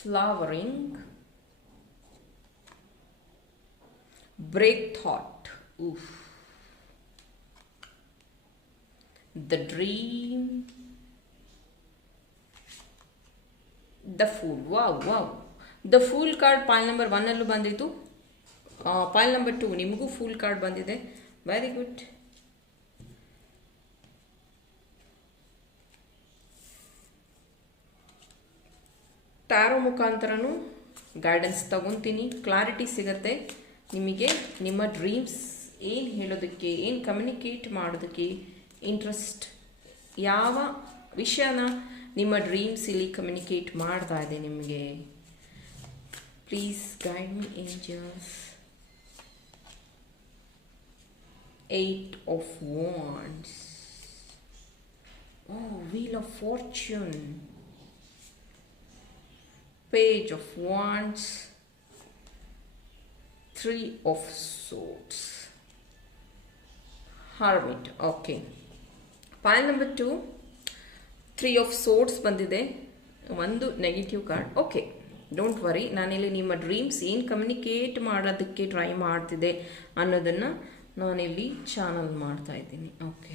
flowering, break thought. Oof. The dream, the fool. Wow. The fool card pile number 1 ಅಲ್ಲೂ ಬಂದಿತ್ತು, pile number 2 ನಿಮಗೂ fool card ಬಂದಿದೆ. Very good. ಟ್ಯಾರೋ ಮುಖಾಂತರನೂ ಗೈಡೆನ್ಸ್ ತಗೊತೀನಿ, clarity ಸಿಗುತ್ತೆ ನಿಮಗೆ. ನಿಮ್ಮ dreams ಏನು ಹೇಳೋದಕ್ಕೆ, ಏನು ಕಮ್ಯುನಿಕೇಟ್ ಮಾಡೋದಕ್ಕೆ ಇಂಟ್ರೆಸ್ಟ್, ಯಾವ ವಿಷಯನ ನಿಮ್ಮ ಡ್ರೀಮ್ಸ್ ಇಲ್ಲಿ ಕಮ್ಯುನಿಕೇಟ್ ಮಾಡ್ತಾ ಇದೆ ನಿಮಗೆ. Please guide me angels. 8 of Wands. Oh, Wheel of Fortune. Page of Wands. 3 of Swords. Hermit. Okay. Pile number 2. 3 of Swords ಬಂದಿದೆ, ಒಂದು negative card. Okay, don't worry. ನಾನಿಲ್ಲಿ ನಿಮ್ಮ ಡ್ರೀಮ್ಸ್ ಏನು ಕಮ್ಯುನಿಕೇಟ್ ಮಾಡೋದಕ್ಕೆ ಟ್ರೈ ಮಾಡ್ತಿದೆ ಅನ್ನೋದನ್ನು ನಾನಿಲ್ಲಿ ಚಾನಲ್ ಮಾಡ್ತಾ ಇದ್ದೀನಿ. Okay,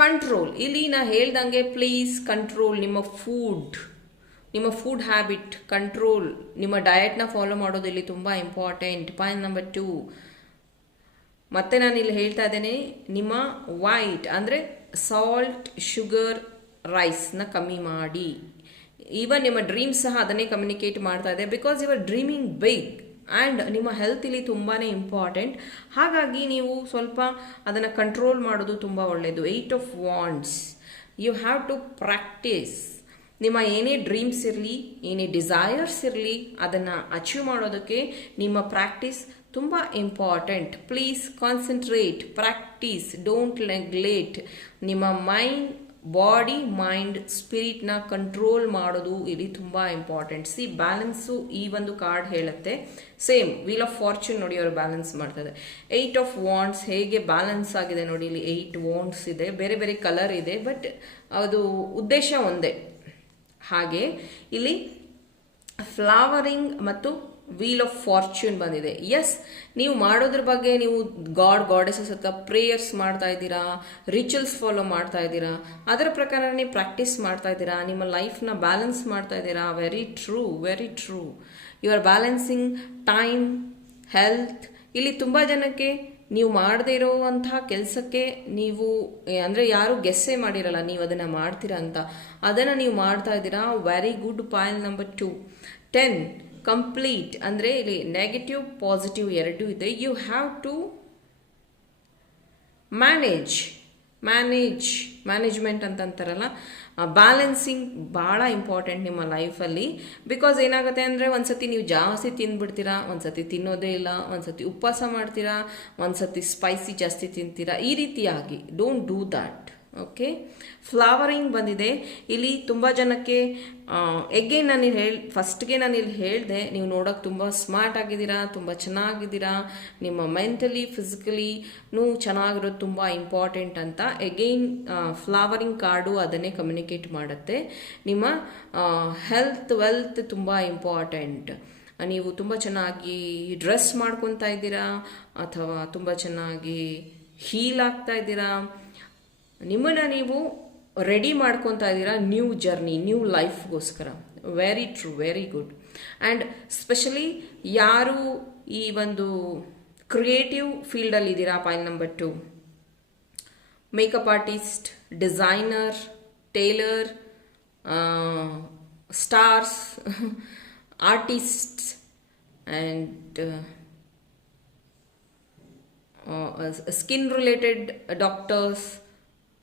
control. ಇಲ್ಲಿ ನಾ ಹೇಳ್ದಂಗೆ ಪ್ಲೀಸ್ ಕಂಟ್ರೋಲ್ ನಿಮ್ಮ ಫುಡ್ ಹ್ಯಾಬಿಟ್ ಕಂಟ್ರೋಲ್, ನಿಮ್ಮ ಡಯಟ್ನ ಫಾಲೋ ಮಾಡೋದು ಇಲ್ಲಿ ತುಂಬ ಇಂಪಾರ್ಟೆಂಟ್. ಪಾಯಿಂಟ್ ನಂಬರ್ 2 ಮತ್ತೆ ನಾನಿಲ್ಲಿ ಹೇಳ್ತಾ ಇದ್ದೇನೆ, ನಿಮ್ಮ ವೈಟ್ ಅಂದರೆ ಸಾಲ್ಟ್, ಶುಗರ್, ರೈಸ್ನ ಕಮ್ಮಿ ಮಾಡಿ. ಈವನ್ ನಿಮ್ಮ ಡ್ರೀಮ್ಸ್ ಸಹ ಅದನ್ನೇ ಕಮ್ಯುನಿಕೇಟ್ ಮಾಡ್ತಾ ಇದೆ. Because you are dreaming big and ನಿಮ್ಮ ಹೆಲ್ತ್ ಇಲ್ಲಿ ತುಂಬಾ ಇಂಪಾರ್ಟೆಂಟ್. ಹಾಗಾಗಿ ನೀವು ಸ್ವಲ್ಪ ಅದನ್ನು ಕಂಟ್ರೋಲ್ ಮಾಡೋದು ತುಂಬ ಒಳ್ಳೆಯದು. 8 of Wands. You have to practise. ನಿಮ್ಮ ಏನೇ ಡ್ರೀಮ್ಸ್ ಇರಲಿ, ಏನೇ ಡಿಸೈರ್ಸ್ ಇರಲಿ, ಅದನ್ನು ಅಚೀವ್ ಮಾಡೋದಕ್ಕೆ ನಿಮ್ಮ ಪ್ರಾಕ್ಟೀಸ್ ತುಂಬ important. Please concentrate, practice, don't neglect. ನಿಮ್ಮ ಬಾಡಿ, ಮೈಂಡ್, ಸ್ಪಿರಿಟ್ನ ಕಂಟ್ರೋಲ್ ಮಾಡೋದು ಇಲ್ಲಿ ತುಂಬ ಇಂಪಾರ್ಟೆಂಟ್. ಬ್ಯಾಲೆನ್ಸು ಈ ಒಂದು ಕಾರ್ಡ್ ಹೇಳುತ್ತೆ. ಸೇಮ್ ವೀಲ್ ಆಫ್ ಫಾರ್ಚೂನ್ ನೋಡಿ, ಅವರು ಬ್ಯಾಲೆನ್ಸ್ ಮಾಡ್ತಾರೆ. 8 of Wands ಹೇಗೆ ಬ್ಯಾಲೆನ್ಸ್ ಆಗಿದೆ ನೋಡಿ. ಇಲ್ಲಿ 8 Wands ಇದೆ, ಬೇರೆ ಬೇರೆ ಕಲರ್ ಇದೆ, ಬಟ್ ಅದು ಉದ್ದೇಶ ಒಂದೇ. ಹಾಗೆ ಇಲ್ಲಿ ಫ್ಲವರಿಂಗ್ ಮತ್ತು ವೀಲ್ ಆಫ್ ಫಾರ್ಚ್ಯೂನ್ ಬಂದಿದೆ. ಎಸ್, ನೀವು ಮಾಡೋದ್ರ ಬಗ್ಗೆ ನೀವು ಗಾಡೆಸಸ್ ಹತ್ರ ಪ್ರೇಯರ್ಸ್ ಮಾಡ್ತಾ ಇದ್ದೀರಾ, ರಿಚುವಲ್ಸ್ ಫಾಲೋ ಮಾಡ್ತಾ ಇದ್ದೀರಾ, ಅದರ ಪ್ರಕಾರ ನೀವು ಪ್ರಾಕ್ಟೀಸ್ ಮಾಡ್ತಾ ಇದ್ದೀರಾ, ನಿಮ್ಮ ಲೈಫ್ನ ಬ್ಯಾಲೆನ್ಸ್ ಮಾಡ್ತಾ ಇದ್ದೀರಾ. Very true, very true. You are balancing time, health. ಇಲ್ಲಿ ತುಂಬ ಜನಕ್ಕೆ ನೀವು ಮಾಡದೇ ಇರೋವಂತಹ ಕೆಲಸಕ್ಕೆ ನೀವು ಅಂದರೆ ಯಾರು ಗೆಸ್ಸೇ ಮಾಡಿರಲ್ಲ ನೀವು ಅದನ್ನು ಮಾಡ್ತೀರಾ ಅಂತ, ಅದನ್ನು ನೀವು ಮಾಡ್ತಾ ಇದ್ದೀರಾ. Very good. Point number 2. 10 complete ಅಂದರೆ ಇಲ್ಲಿ ನೆಗೆಟಿವ್ ಪಾಸಿಟಿವ್ ಎರಡೂ ಇದೆ. ಯು ಹ್ಯಾವ್ ಟು ಮ್ಯಾನೇಜ್ಮೆಂಟ್ ಅಂತ ಅಂತಾರಲ್ಲ, ಬ್ಯಾಲೆನ್ಸಿಂಗ್ ಭಾಳ ಇಂಪಾರ್ಟೆಂಟ್ ನಿಮ್ಮ ಲೈಫಲ್ಲಿ. ಬಿಕಾಸ್ ಏನಾಗುತ್ತೆ ಅಂದರೆ ಒಂದ್ಸತಿ ನೀವು ಜಾಸ್ತಿ ತಿಂದ್ಬಿಡ್ತೀರಾ, ಒಂದ್ಸತಿ ತಿನ್ನೋದೇ ಇಲ್ಲ, ಒಂದ್ಸತಿ ಉಪವಾಸ ಮಾಡ್ತೀರಾ, ಒಂದ್ಸತಿ ಸ್ಪೈಸಿ ಜಾಸ್ತಿ ತಿಂತೀರಾ, ಈ ರೀತಿಯಾಗಿ don't do that. Okay. Flowering ಬಂದಿದೆ ಇಲ್ಲಿ ತುಂಬ ಜನಕ್ಕೆ. ಎಗೇನ್ ಫಸ್ಟ್ಗೆ ನಾನು ಇಲ್ಲಿ ಹೇಳಿದೆ, ನೀವು ನೋಡೋಕೆ ತುಂಬ ಸ್ಮಾರ್ಟ್ ಆಗಿದ್ದೀರಾ, ತುಂಬ ಚೆನ್ನಾಗಿದ್ದೀರಾ, ನಿಮ್ಮ ಮೆಂಟಲಿ ಫಿಸಿಕಲಿನೂ ಚೆನ್ನಾಗಿರೋದು ತುಂಬ ಇಂಪಾರ್ಟೆಂಟ್ ಅಂತ. ಎಗೈನ್ ಫ್ಲವರಿಂಗ್ ಕಾರ್ಡು ಅದನ್ನೇ ಕಮ್ಯುನಿಕೇಟ್ ಮಾಡುತ್ತೆ. ನಿಮ್ಮ ಹೆಲ್ತ್ ವೆಲ್ತ್ ತುಂಬ ಇಂಪಾರ್ಟೆಂಟ್. ನೀವು ತುಂಬ ಚೆನ್ನಾಗಿ ಡ್ರೆಸ್ ಮಾಡ್ಕೊತಾ ಇದ್ದೀರಾ ಅಥವಾ ತುಂಬ ಚೆನ್ನಾಗಿ ಹೀಲ್ ಆಗ್ತಾ ಇದ್ದೀರಾ, ನಿಮ್ಮನ್ನು ನೀವು ರೆಡಿ ಮಾಡ್ಕೊತಾ ಇದ್ದೀರಾ ನ್ಯೂ ಜರ್ನಿ, ನ್ಯೂ ಲೈಫ್ಗೋಸ್ಕರ. Very true, very good. And specially ಯಾರು ಈ ಒಂದು ಕ್ರಿಯೇಟಿವ್ ಫೀಲ್ಡಲ್ಲಿ ಇದ್ದೀರಾ, point number 2, makeup artist, designer, tailor, stars, artists and skin related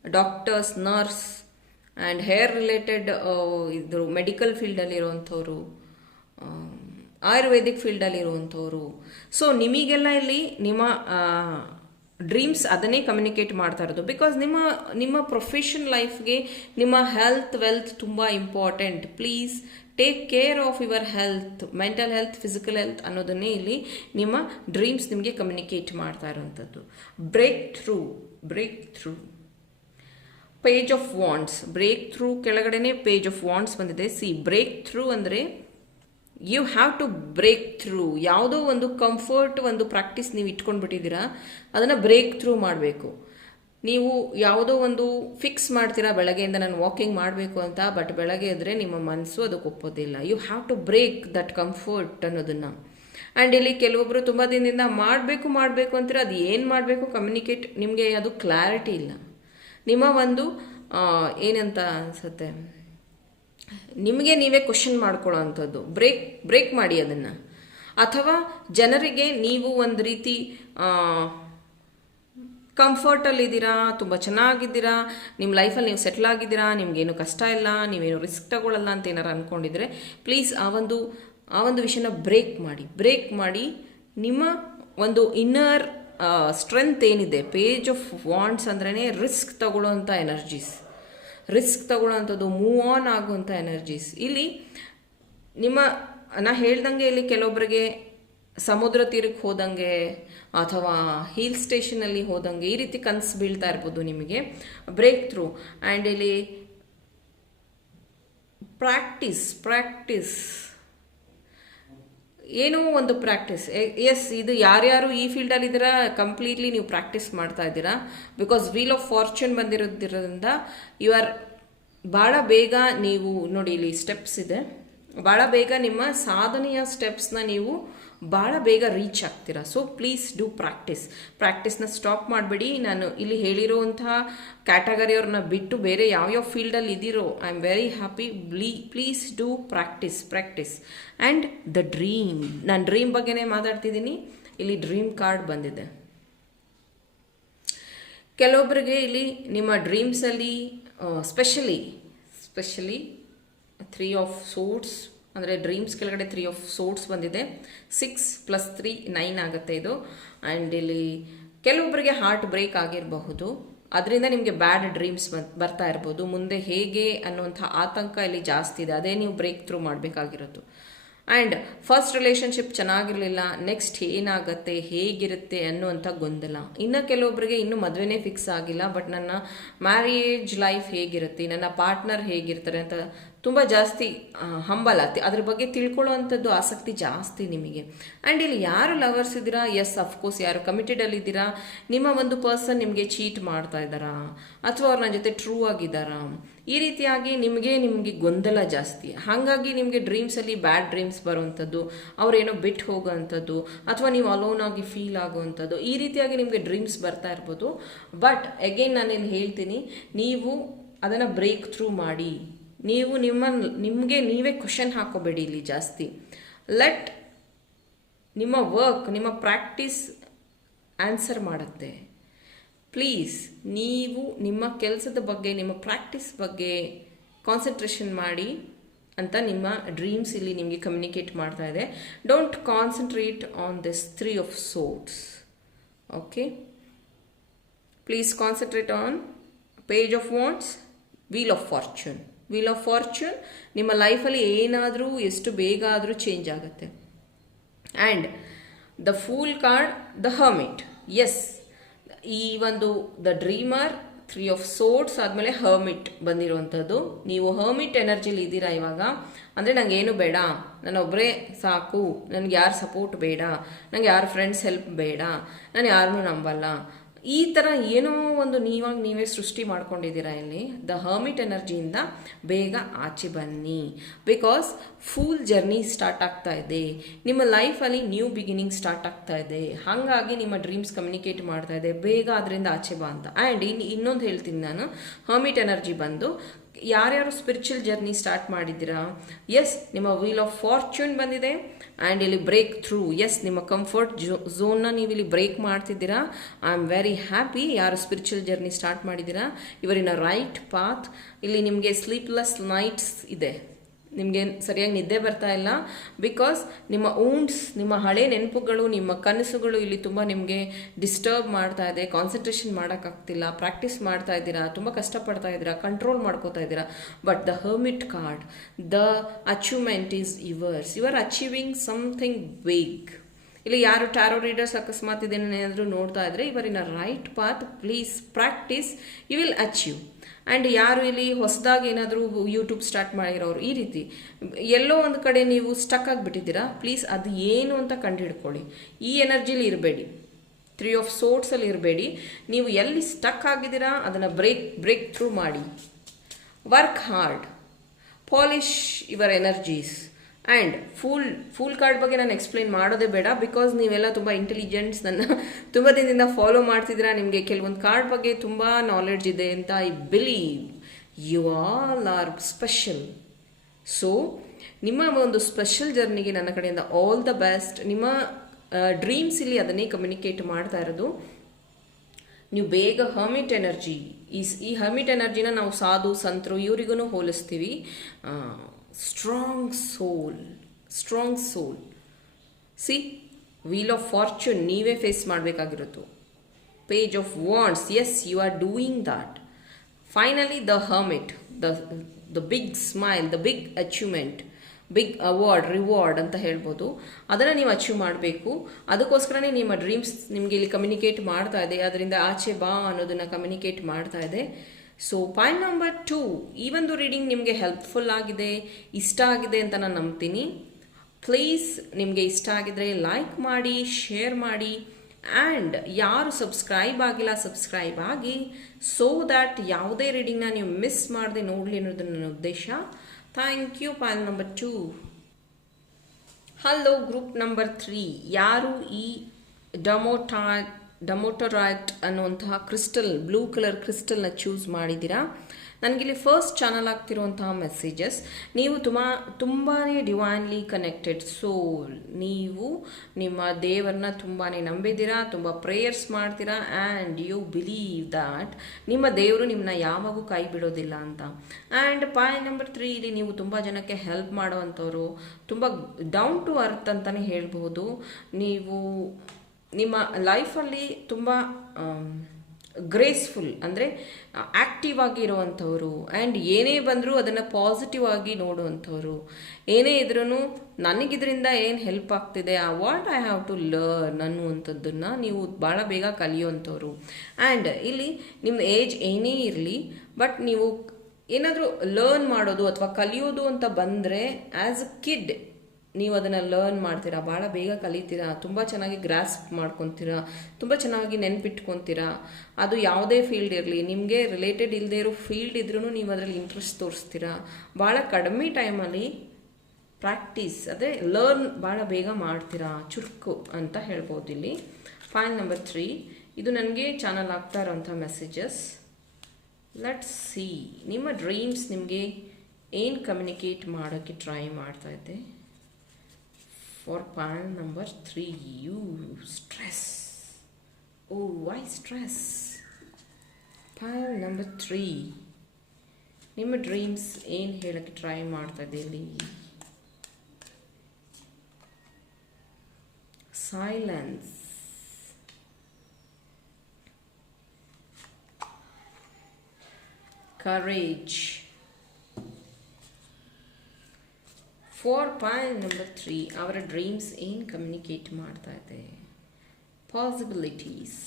doctors, nurse and hair related ಇದ್ರು ಮೆಡಿಕಲ್ ಫೀಲ್ಡಲ್ಲಿ ಇರುವಂಥವ್ರು, ಆಯುರ್ವೇದಿಕ್ ಫೀಲ್ಡಲ್ಲಿ ಇರುವಂಥವ್ರು. ಸೊ ನಿಮಗೆಲ್ಲ ಇಲ್ಲಿ ನಿಮ್ಮ ಡ್ರೀಮ್ಸ್ ಅದನ್ನೇ ಕಮ್ಯುನಿಕೇಟ್ ಮಾಡ್ತಾ ಇರೋದು. ಬಿಕಾಸ್ ನಿಮ್ಮ ಪ್ರೊಫೆಷನ್ ಲೈಫ್ಗೆ ನಿಮ್ಮ ಹೆಲ್ತ್ ವೆಲ್ತ್ ತುಂಬ important. Please take care of your health, mental health, physical health ಅನ್ನೋದನ್ನೇ ಇಲ್ಲಿ ನಿಮ್ಮ ಡ್ರೀಮ್ಸ್ ನಿಮಗೆ ಕಮ್ಯುನಿಕೇಟ್ ಮಾಡ್ತಾ ಇರೋವಂಥದ್ದು. Break through page of wands. Break through ಕೆಳಗಡೆನೆ ಪೇಜ್ ಆಫ್ ವಾಂಡ್ಸ್ ಬಂದಿದೆ. ಬ್ರೇಕ್ ಥ್ರೂ ಅಂದರೆ you have to break through. ಯಾವುದೋ ಒಂದು ಕಂಫರ್ಟ್ ಒಂದು ಪ್ರಾಕ್ಟೀಸ್ ನೀವು ಇಟ್ಕೊಂಡ್ಬಿಟ್ಟಿದ್ದೀರಾ, ಅದನ್ನು ಬ್ರೇಕ್ ಥ್ರೂ ಮಾಡಬೇಕು. ನೀವು ಯಾವುದೋ ಒಂದು ಫಿಕ್ಸ್ ಮಾಡ್ತೀರಾ ಬೆಳಗ್ಗೆಯಿಂದ ನಾನು ವಾಕಿಂಗ್ ಮಾಡಬೇಕು ಅಂತ, ಬಟ್ ಬೆಳಗ್ಗೆ ಎದ್ರೆ ನಿಮ್ಮ ಮನಸ್ಸು ಅದಕ್ಕೆ ಒಪ್ಪೋದಿಲ್ಲ. You have to break that comfort ಅನ್ನೋದನ್ನು. ಆ್ಯಂಡ್ ಇಲ್ಲಿ ಕೆಲವೊಬ್ಬರು ತುಂಬ ದಿನದಿಂದ ಮಾಡಬೇಕು ಅಂತೀರ, ಅದು ಏನು ಮಾಡಬೇಕು ಕಮ್ಯುನಿಕೇಟ್ ನಿಮಗೆ ಅದು ಕ್ಲಾರಿಟಿ ಇಲ್ಲ. ನಿಮ್ಮ ಒಂದು ಏನಂತ ಅನಿಸುತ್ತೆ, ನಿಮಗೆ ನೀವೇ ಕ್ವಶನ್ ಮಾಡ್ಕೊಳ್ಳೋ ಅಂಥದ್ದು. ಬ್ರೇಕ್ ಮಾಡಿ ಅದನ್ನು. ಅಥವಾ ಜನರಿಗೆ ನೀವು ಒಂದು ರೀತಿ ಕಂಫರ್ಟಲ್ಲಿದ್ದೀರಾ, ತುಂಬ ಚೆನ್ನಾಗಿದ್ದೀರಾ, ನಿಮ್ಮ ಲೈಫಲ್ಲಿ ನೀವು ಸೆಟ್ಲ್ ಆಗಿದ್ದೀರಾ, ನಿಮಗೇನು ಕಷ್ಟ ಇಲ್ಲ, ನೀವೇನು ರಿಸ್ಕ್ ತಗೊಳ್ಳಲ್ಲ ಅಂತ ಏನಾರು ಅಂದ್ಕೊಂಡಿದ್ರೆ ಪ್ಲೀಸ್ ಆ ಒಂದು ವಿಷಯನ ಬ್ರೇಕ್ ಮಾಡಿ ನಿಮ್ಮ ಒಂದು ಇನ್ನರ್ ಸ್ಟ್ರೆಂತ್ ಏನಿದೆ. ಪೇಜ್ ಆಫ್ ವಾಂಡ್ಸ್ ಅಂದ್ರೇ ರಿಸ್ಕ್ ತಗೊಳ್ಳೋವಂಥ ಎನರ್ಜೀಸ್, ರಿಸ್ಕ್ ತಗೊಳ್ಳೋವಂಥದ್ದು, ಮೂವ್ ಆನ್ ಆಗುವಂಥ ಎನರ್ಜೀಸ್. ಇಲ್ಲಿ ನಾ ಹೇಳ್ದಂಗೆ ಇಲ್ಲಿ ಕೆಲವೊಬ್ಬರಿಗೆ ಸಮುದ್ರ ತೀರಕ್ಕೆ ಹೋದಂಗೆ ಅಥವಾ ಹಿಲ್ ಸ್ಟೇಷನಲ್ಲಿ ಹೋದಂಗೆ ಈ ರೀತಿ ಕನಸು ಬೀಳ್ತಾ ಇರ್ಬೋದು ನಿಮಗೆ. Break through. ಆ್ಯಂಡ್ ಇಲ್ಲಿ ಪ್ರಾಕ್ಟೀಸ್ ಏನೋ ಒಂದು ಪ್ರಾಕ್ಟೀಸ್. ಎಸ್, ಇದು ಯಾರ್ಯಾರು ಈ ಫೀಲ್ಡಲ್ಲಿ ಇದ್ದೀರಾ ಕಂಪ್ಲೀಟ್ಲಿ ನೀವು ಪ್ರಾಕ್ಟೀಸ್ ಮಾಡ್ತಾ ಇದ್ದೀರಾ. ಬಿಕಾಸ್ ವೀಲ್ ಆಫ್ ಫಾರ್ಚೂನ್ ಬಂದಿರೋದ್ರಿಂದ ಭಾಳ ಬೇಗ ನೀವು ನೋಡಿ ಇಲ್ಲಿ ಸ್ಟೆಪ್ಸ್ ಇದೆ, ಭಾಳ ಬೇಗ ನಿಮ್ಮ ಸಾಧನೆಯ ಸ್ಟೆಪ್ಸ್ನ ನೀವು ಭಾಳ ಬೇಗ ರೀಚ್ ಆಗ್ತೀರಾ. ಸೊ ಪ್ಲೀಸ್ ಡೂ ಪ್ರಾಕ್ಟೀಸ್ನ ಸ್ಟಾಪ್ ಮಾಡಬೇಡಿ. ನಾನು ಇಲ್ಲಿ ಹೇಳಿರೋವಂತಹ ಕ್ಯಾಟಗರಿಯವ್ರನ್ನ ಬಿಟ್ಟು ಬೇರೆ ಯಾವ್ಯಾವ ಫೀಲ್ಡಲ್ಲಿ ಇದ್ದೀರೋ I am very happy. Please do practice. And the dream, ನಾನು ಡ್ರೀಮ್ ಬಗ್ಗೆನೇ ಮಾತಾಡ್ತಿದ್ದೀನಿ. ಇಲ್ಲಿ ಡ್ರೀಮ್ ಕಾರ್ಡ್ ಬಂದಿದೆ. ಕೆಲವೊಬ್ಬರಿಗೆ ಇಲ್ಲಿ ನಿಮ್ಮ ಡ್ರೀಮ್ಸಲ್ಲಿ ಸ್ಪೆಷಲಿ 3 ಆಫ್ ಸೋರ್ಟ್ಸ್ ಅಂದರೆ ಡ್ರೀಮ್ಸ್ ಕೆಳಗಡೆ 3 ಆಫ್ ಸೋರ್ಟ್ಸ್ ಬಂದಿದೆ. 6 + 3 9 ಆಗುತ್ತೆ ಇದು. ಆ್ಯಂಡ್ ಇಲ್ಲಿ ಕೆಲವೊಬ್ಬರಿಗೆ ಹಾರ್ಟ್ ಬ್ರೇಕ್ ಆಗಿರಬಹುದು, ಅದರಿಂದ ನಿಮಗೆ ಬ್ಯಾಡ್ ಡ್ರೀಮ್ಸ್ ಬರ್ತಾ ಇರ್ಬೋದು. ಮುಂದೆ ಹೇಗೆ ಅನ್ನುವಂಥ ಆತಂಕ ಇಲ್ಲಿ ಜಾಸ್ತಿ ಇದೆ, ಅದೇ ನೀವು ಬ್ರೇಕ್ ಥ್ರೂ ಮಾಡಬೇಕಾಗಿರೋದು. ಆ್ಯಂಡ್ ಫಸ್ಟ್ ರಿಲೇಷನ್ಶಿಪ್ ಚೆನ್ನಾಗಿರಲಿಲ್ಲ, ನೆಕ್ಸ್ಟ್ ಏನಾಗುತ್ತೆ ಹೇಗಿರುತ್ತೆ ಅನ್ನುವಂಥ ಗೊಂದಲ. ಇನ್ನು ಕೆಲವೊಬ್ಬರಿಗೆ ಇನ್ನೂ ಮದುವೆನೇ ಫಿಕ್ಸ್ ಆಗಿಲ್ಲ, ಬಟ್ ನನ್ನ ಮ್ಯಾರೇಜ್ ಲೈಫ್ ಹೇಗಿರುತ್ತೆ, ನನ್ನ ಪಾರ್ಟ್ನರ್ ಹೇಗಿರ್ತಾರೆ ಅಂತ ತುಂಬ ಜಾಸ್ತಿ ಹಂಬಲ, ಅದ್ರ ಬಗ್ಗೆ ತಿಳ್ಕೊಳ್ಳೋವಂಥದ್ದು ಆಸಕ್ತಿ ಜಾಸ್ತಿ ನಿಮಗೆ. ಆ್ಯಂಡ್ ಇಲ್ಲಿ ಯಾರು ಲವರ್ಸ್ ಇದ್ದೀರಾ, ಎಸ್ ಅಫ್ಕೋರ್ಸ್ ಯಾರು ಕಮಿಟೆಡಲ್ಲಿದ್ದೀರಾ, ನಿಮ್ಮ ಒಂದು ಪರ್ಸನ್ ನಿಮಗೆ ಚೀಟ್ ಮಾಡ್ತಾ ಇದ್ದಾರಾ ಅಥವಾ ಅವ್ರ ನನ್ನ ಜೊತೆ ಟ್ರೂ ಆಗಿದ್ದಾರಾ, ಈ ರೀತಿಯಾಗಿ ನಿಮಗೆ ಗೊಂದಲ ಜಾಸ್ತಿ. ಹಾಗಾಗಿ ನಿಮಗೆ ಡ್ರೀಮ್ಸಲ್ಲಿ ಬ್ಯಾಡ್ ಡ್ರೀಮ್ಸ್ ಬರುವಂಥದ್ದು, ಅವರೇನೋ ಬಿಟ್ಟು ಹೋಗೋವಂಥದ್ದು, ಅಥವಾ ನೀವು ಅಲೋನ್ ಆಗಿ ಫೀಲ್ ಆಗುವಂಥದ್ದು, ಈ ರೀತಿಯಾಗಿ ನಿಮಗೆ ಡ್ರೀಮ್ಸ್ ಬರ್ತಾ ಇರ್ಬೋದು. ಬಟ್ ಅಗೇನ್ ನಾನೇನು ಹೇಳ್ತೀನಿ, ನೀವು ಅದನ್ನು ಬ್ರೇಕ್ ಥ್ರೂ ಮಾಡಿ. ನೀವು ನಿಮಗೆ ನೀವೇ ಕ್ವಶನ್ ಹಾಕೋಬೇಡಿ ಇಲ್ಲಿ ಜಾಸ್ತಿ. ಲೆಟ್ ನಿಮ್ಮ ವರ್ಕ್, ನಿಮ್ಮ ಪ್ರಾಕ್ಟೀಸ್ ಆನ್ಸರ್ ಮಾಡುತ್ತೆ. ಪ್ಲೀಸ್ ನೀವು ನಿಮ್ಮ ಕೆಲಸದ ಬಗ್ಗೆ, ನಿಮ್ಮ ಪ್ರಾಕ್ಟೀಸ್ ಬಗ್ಗೆ ಕಾನ್ಸಂಟ್ರೇಷನ್ ಮಾಡಿ ಅಂತ ನಿಮ್ಮ ಡ್ರೀಮ್ಸ್ ಇಲ್ಲಿ ನಿಮಗೆ ಕಮ್ಯುನಿಕೇಟ್ ಮಾಡ್ತಾ ಇದೆ. Don't concentrate on this 3 of Swords. Okay, please concentrate on Page of Wands, Wheel of Fortune. Wheel of Fortune ನಿಮ್ಮ ಲೈಫಲ್ಲಿ ಏನಾದರೂ ಎಷ್ಟು ಬೇಗ ಆದರೂ ಚೇಂಜ್ ಆಗುತ್ತೆ. And the fool card, the hermit. Yes, ಈ ಒಂದು ದ ಡ್ರೀಮರ್, 3 of Swords ಆದಮೇಲೆ ಹರ್ಮಿಟ್ ಬಂದಿರುವಂಥದ್ದು. ನೀವು ಹರ್ಮಿಟ್ ಎನರ್ಜಿಲಿ ಇದ್ದೀರಾ ಇವಾಗ. ಅಂದರೆ ನಂಗೆ ಏನು ಬೇಡ, ನಾನೊಬ್ಬರೇ ಸಾಕು, ನನಗೆ ಯಾರು ಸಪೋರ್ಟ್ ಬೇಡ, ನನಗೆ ಯಾರು ಫ್ರೆಂಡ್ಸ್ ಹೆಲ್ಪ್ ಬೇಡ, ನಾನು ಯಾರನ್ನೂ ನಂಬಲ್ಲ, ಈ ಥರ ಏನೋ ಒಂದು ನೀವೇ ಸೃಷ್ಟಿ ಮಾಡ್ಕೊಂಡಿದ್ದೀರಾ ಇಲ್ಲಿ. ದ ಹರ್ಮಿಟ್ ಎನರ್ಜಿಯಿಂದ ಬೇಗ ಆಚೆ ಬನ್ನಿ. ಬಿಕಾಸ್ ಫೂಲ್ ಜರ್ನಿ ಸ್ಟಾರ್ಟ್ ಆಗ್ತಾ ಇದೆ ನಿಮ್ಮ ಲೈಫಲ್ಲಿ, ನ್ಯೂ ಬಿಗಿನಿಂಗ್ ಸ್ಟಾರ್ಟ್ ಆಗ್ತಾ ಇದೆ. ಹಾಗಾಗಿ ನಿಮ್ಮ ಡ್ರೀಮ್ಸ್ ಕಮ್ಯುನಿಕೇಟ್ ಮಾಡ್ತಾ ಇದೆ, ಬೇಗ ಅದರಿಂದ ಆಚೆ ಬಾ ಅಂತ. ಆ್ಯಂಡ್ ಇನ್ನೊಂದು ಹೇಳ್ತೀನಿ ನಾನು, ಹರ್ಮಿಟ್ ಎನರ್ಜಿ ಬಂದು ಯಾರ್ಯಾರು ಸ್ಪಿರಿಚುವಲ್ ಜರ್ನಿ ಸ್ಟಾರ್ಟ್ ಮಾಡಿದ್ದೀರಾ, ಎಸ್ ನಿಮ್ಮ ವೀಲ್ ಆಫ್ ಫಾರ್ಚೂನ್ ಬಂದಿದೆ. ಆ್ಯಂಡ್ ಇಲ್ಲಿ ಬ್ರೇಕ್ ಥ್ರೂ, ಎಸ್ ನಿಮ್ಮ ಕಂಫರ್ಟ್ ಝೋನ್ನ ನೀವು ಇಲ್ಲಿ ಬ್ರೇಕ್ ಮಾಡ್ತಿದ್ದೀರಾ. I am very happy. ಯಾರು ಸ್ಪಿರಿಚುವಲ್ ಜರ್ನಿ ಸ್ಟಾರ್ಟ್ ಮಾಡಿದ್ದೀರಾ, ಇವರಿನ ರೈಟ್ ಪಾತ್. ಇಲ್ಲಿ ನಿಮಗೆ ಸ್ಲೀಪ್ಲೆಸ್ ನೈಟ್ಸ್ ಇದೆ, ನಿಮಗೆ ಸರಿಯಾಗಿ ನಿದ್ದೆ ಬರ್ತಾ ಇಲ್ಲ. ಬಿಕಾಸ್ ನಿಮ್ಮ ಊಂಡ್ಸ್, ನಿಮ್ಮ ಹಳೆ ನೆನಪುಗಳು, ನಿಮ್ಮ ಕನಸುಗಳು ಇಲ್ಲಿ ತುಂಬ ನಿಮಗೆ ಡಿಸ್ಟರ್ಬ್ ಮಾಡ್ತಾ ಇದೆ. ಕಾನ್ಸಂಟ್ರೇಷನ್ ಮಾಡೋಕ್ಕಾಗ್ತಿಲ್ಲ, ಪ್ರಾಕ್ಟೀಸ್ ಮಾಡ್ತಾ ಇದ್ದೀರಾ, ತುಂಬ ಕಷ್ಟಪಡ್ತಾ ಇದ್ದೀರಾ, ಕಂಟ್ರೋಲ್ ಮಾಡ್ಕೋತಾ ಇದ್ದೀರಾ. But the hermit card, the achievement is yours. You are achieving something big. ಇಲ್ಲಿ ಯಾರು ಟ್ಯಾರೋ ರೀಡರ್ಸ್ ಅಕಸ್ಮಾತ್ ಇದನ್ನೇನಾದರೂ ನೋಡ್ತಾ ಇದ್ರೆ, ಇವರಿನ right path. Please practice, you will achieve. And ಯಾರು ಇಲ್ಲಿ ಹೊಸದಾಗಿ ಏನಾದರೂ ಯೂಟ್ಯೂಬ್ ಸ್ಟಾರ್ಟ್ ಮಾಡಿರೋರು, ಈ ರೀತಿ ಎಲ್ಲೋ ಒಂದು ಕಡೆ ನೀವು ಸ್ಟಕ್ ಆಗಿಬಿಟ್ಟಿದ್ದೀರಾ, ಪ್ಲೀಸ್ ಅದು ಏನು ಅಂತ ಕಂಡುಹಿಡ್ಕೊಳ್ಳಿ. ಈ ಎನರ್ಜಿಲಿ ಇರಬೇಡಿ, 3 of Swords ಅಲ್ಲಿ ಇರಬೇಡಿ. ನೀವು ಎಲ್ಲಿ ಸ್ಟಕ್ ಆಗಿದ್ದೀರಾ ಅದನ್ನು ಬ್ರೇಕ್ ಥ್ರೂ ಮಾಡಿ. Work hard, polish your energies. And pool card ಬಗ್ಗೆ ನಾನು ಎಕ್ಸ್ಪ್ಲೈನ್ ಮಾಡೋದೇ ಬೇಡ. ಬಿಕಾಸ್ ನೀವೆಲ್ಲ ತುಂಬ ಇಂಟೆಲಿಜೆಂಟ್ಸ್, ನನ್ನ ತುಂಬ ದಿನದಿಂದ ಫಾಲೋ ಮಾಡ್ತಿದ್ದೀರಾ, ನಿಮಗೆ ಕೆಲವೊಂದು ಕಾರ್ಡ್ ಬಗ್ಗೆ ತುಂಬ ನಾಲೆಡ್ಜ್ ಇದೆ ಅಂತ I believe. You all are special. So ನಿಮ್ಮ ಒಂದು ಸ್ಪೆಷಲ್ ಜರ್ನಿಗೆ ನನ್ನ ಕಡೆಯಿಂದ ಆಲ್ ದ ಬೆಸ್ಟ್. ನಿಮ್ಮ ಡ್ರೀಮ್ಸ್ ಇಲ್ಲಿ ಅದನ್ನೇ ಕಮ್ಯುನಿಕೇಟ್ ಮಾಡ್ತಾ ಇರೋದು. ನೀವು ಬೇಗ ಹರ್ಮಿಟ್ ಎನರ್ಜಿ, ಈ ಹರ್ಮಿಟ್ ಎನರ್ಜಿನ ನಾವು ಸಾಧು ಸಂತರು ಇವರಿಗೂ ಹೋಲಿಸ್ತೀವಿ. Strong soul. See, wheel of fortune ನೀವೇ ಫೇಸ್ ಮಾಡಬೇಕಾಗಿರೋದು. Page of wands, yes you are doing that. Finally the hermit, the big smile, the big achievement, big reward ಅಂತ ಹೇಳ್ಬೋದು. ಅದನ್ನು ನೀವು ಅಚೀವ್ ಮಾಡಬೇಕು. ಅದಕ್ಕೋಸ್ಕರನೇ ನಿಮ್ಮ ಡ್ರೀಮ್ಸ್ ನಿಮಗೆ ಇಲ್ಲಿ ಕಮ್ಯುನಿಕೇಟ್ ಮಾಡ್ತಾ ಇದೆ, ಅದರಿಂದ ಆಚೆ ಬಾ ಅನ್ನೋದನ್ನು ಕಮ್ಯುನಿಕೇಟ್ ಮಾಡ್ತಾ ಇದೆ. ಸೊ ಪಾಯಿಂಟ್ ನಂಬರ್ 2, ಈ ಒಂದು ರೀಡಿಂಗ್ ನಿಮಗೆ ಹೆಲ್ಪ್ಫುಲ್ ಆಗಿದೆ, ಇಷ್ಟ ಆಗಿದೆ ಅಂತ ನಾನು ನಂಬ್ತೀನಿ. ಪ್ಲೀಸ್ ನಿಮಗೆ ಇಷ್ಟ ಆಗಿದ್ರೆ ಲೈಕ್ ಮಾಡಿ, ಶೇರ್ ಮಾಡಿ. ಆ್ಯಂಡ್ ಯಾರು ಸಬ್ಸ್ಕ್ರೈಬ್ ಆಗಿಲ್ಲ, ಸಬ್ಸ್ಕ್ರೈಬ್ ಆಗಿ, ಸೋ ದ್ಯಾಟ್ ಯಾವುದೇ ರೀಡಿಂಗ್ನ ನೀವು ಮಿಸ್ ಮಾಡದೆ ನೋಡಲಿ ಅನ್ನೋದು ನನ್ನ ಉದ್ದೇಶ. Thank you. Point number 2. Hello group number 3. ಯಾರು ಈ ಡಮೋಟರೈಟ್ ಅನ್ನುವಂತಹ ಕ್ರಿಸ್ಟಲ್, ಬ್ಲೂ ಕಲರ್ ಕ್ರಿಸ್ಟಲ್ನ ಚೂಸ್ ಮಾಡಿದ್ದೀರಾ, ನನಗಿಲ್ಲಿ ಫಸ್ಟ್ ಚಾನಲ್ ಆಗ್ತಿರುವಂತಹ ಮೆಸೇಜಸ್. ನೀವು ತುಂಬಾ ಡಿವೈನ್ಲಿ ಕನೆಕ್ಟೆಡ್ ಸೋಲ್. ನೀವು ನಿಮ್ಮ ದೇವರನ್ನ ತುಂಬಾ ನಂಬಿದ್ದೀರಾ, ತುಂಬ ಪ್ರೇಯರ್ಸ್ ಮಾಡ್ತೀರಾ. ಆ್ಯಂಡ್ ಯು ಬಿಲೀವ್ ದ್ಯಾಟ್ ನಿಮ್ಮ ದೇವರು ನಿಮ್ಮನ್ನ ಯಾವಾಗೂ ಕೈ ಬಿಡೋದಿಲ್ಲ ಅಂತ. ಆ್ಯಂಡ್ ಪಾಯಿಂಟ್ ನಂಬರ್ 3, ಇಲ್ಲಿ ನೀವು ತುಂಬ ಜನಕ್ಕೆ ಹೆಲ್ಪ್ ಮಾಡೋವಂಥವ್ರು, ತುಂಬ ಡೌನ್ ಟು ಅರ್ತ್ ಅಂತಲೇ ಹೇಳ್ಬೋದು. ನೀವು ನಿಮ್ಮ ಲೈಫಲ್ಲಿ ತುಂಬ ಗ್ರೇಸ್ಫುಲ್, ಅಂದರೆ ಆ್ಯಕ್ಟಿವ್ ಆಗಿ ಇರುವಂಥವ್ರು. ಆ್ಯಂಡ್ ಏನೇ ಬಂದರೂ ಅದನ್ನು ಪಾಸಿಟಿವ್ ಆಗಿ ನೋಡುವಂಥವ್ರು. ಏನೇ ಇದ್ರೂ ನನಗಿದ್ರಿಂದ ಏನು ಹೆಲ್ಪ್ ಆಗ್ತಿದೆ, what I have to learn ಅನ್ನುವಂಥದ್ದನ್ನು ನೀವು ಭಾಳ ಬೇಗ ಕಲಿಯುವಂಥವ್ರು. ಆ್ಯಂಡ್ ಇಲ್ಲಿ ನಿಮ್ಮ ಏಜ್ ಏನೇ ಇರಲಿ, ಬಟ್ ನೀವು ಏನಾದರೂ ಲರ್ನ್ ಮಾಡೋದು ಅಥವಾ ಕಲಿಯೋದು ಅಂತ ಬಂದರೆ ಆ್ಯಸ್ ಅ ಕಿಡ್ ನೀವು ಅದನ್ನು ಲರ್ನ್ ಮಾಡ್ತೀರಾ, ಭಾಳ ಬೇಗ ಕಲಿತೀರಾ, ತುಂಬ ಚೆನ್ನಾಗಿ ಗ್ರಾಸ್ಪ್ ಮಾಡ್ಕೊತೀರಾ, ತುಂಬ ಚೆನ್ನಾಗಿ ನೆನ್ಪಿಟ್ಕೊತೀರಾ. ಅದು ಯಾವುದೇ ಫೀಲ್ಡ್ ಇರಲಿ, ನಿಮಗೆ ರಿಲೇಟೆಡ್ ಇಲ್ಲದೆ ಇರೋ ಫೀಲ್ಡ್ ಇದ್ರೂ ನೀವು ಅದರಲ್ಲಿ ಇಂಟ್ರೆಸ್ಟ್ ತೋರಿಸ್ತೀರಾ. ಭಾಳ ಕಡಿಮೆ ಟೈಮಲ್ಲಿ ಪ್ರಾಕ್ಟೀಸ್ ಅದೇ ಲರ್ನ್ ಭಾಳ ಬೇಗ ಮಾಡ್ತೀರಾ, ಚುರುಕು ಅಂತ ಹೇಳ್ಬೋದು ಇಲ್ಲಿ. ಪಾಯಿಂಟ್ ನಂಬರ್ 3, ಇದು ನನಗೆ ಚಾನಲ್ ಆಗ್ತಾ ಇರೋಂಥ ಮೆಸೇಜಸ್. ಲೆಟ್ಸ್ ಸಿ, ನಿಮ್ಮ ಡ್ರೀಮ್ಸ್ ನಿಮಗೆ ಏನು ಕಮ್ಯುನಿಕೇಟ್ ಮಾಡೋಕ್ಕೆ ಟ್ರೈ ಮಾಡ್ತಾ ಇದ್ದೆ. For point number 3, you stress. Oh, why stress? Point number 3, ನಿಮ್ಮ ಡ್ರೀಮ್ಸ್ ಏನು ಹೇಳಕ್ಕೆ ಟ್ರೈ ಮಾಡ್ತಾ ಇದ್ದೀರಿ? Silence, courage. For point number 3, ಅವರ ಡ್ರೀಮ್ಸ್ ಏನು ಕಮ್ಯುನಿಕೇಟ್ ಮಾಡ್ತಾ ಇದೆ? Possibilities,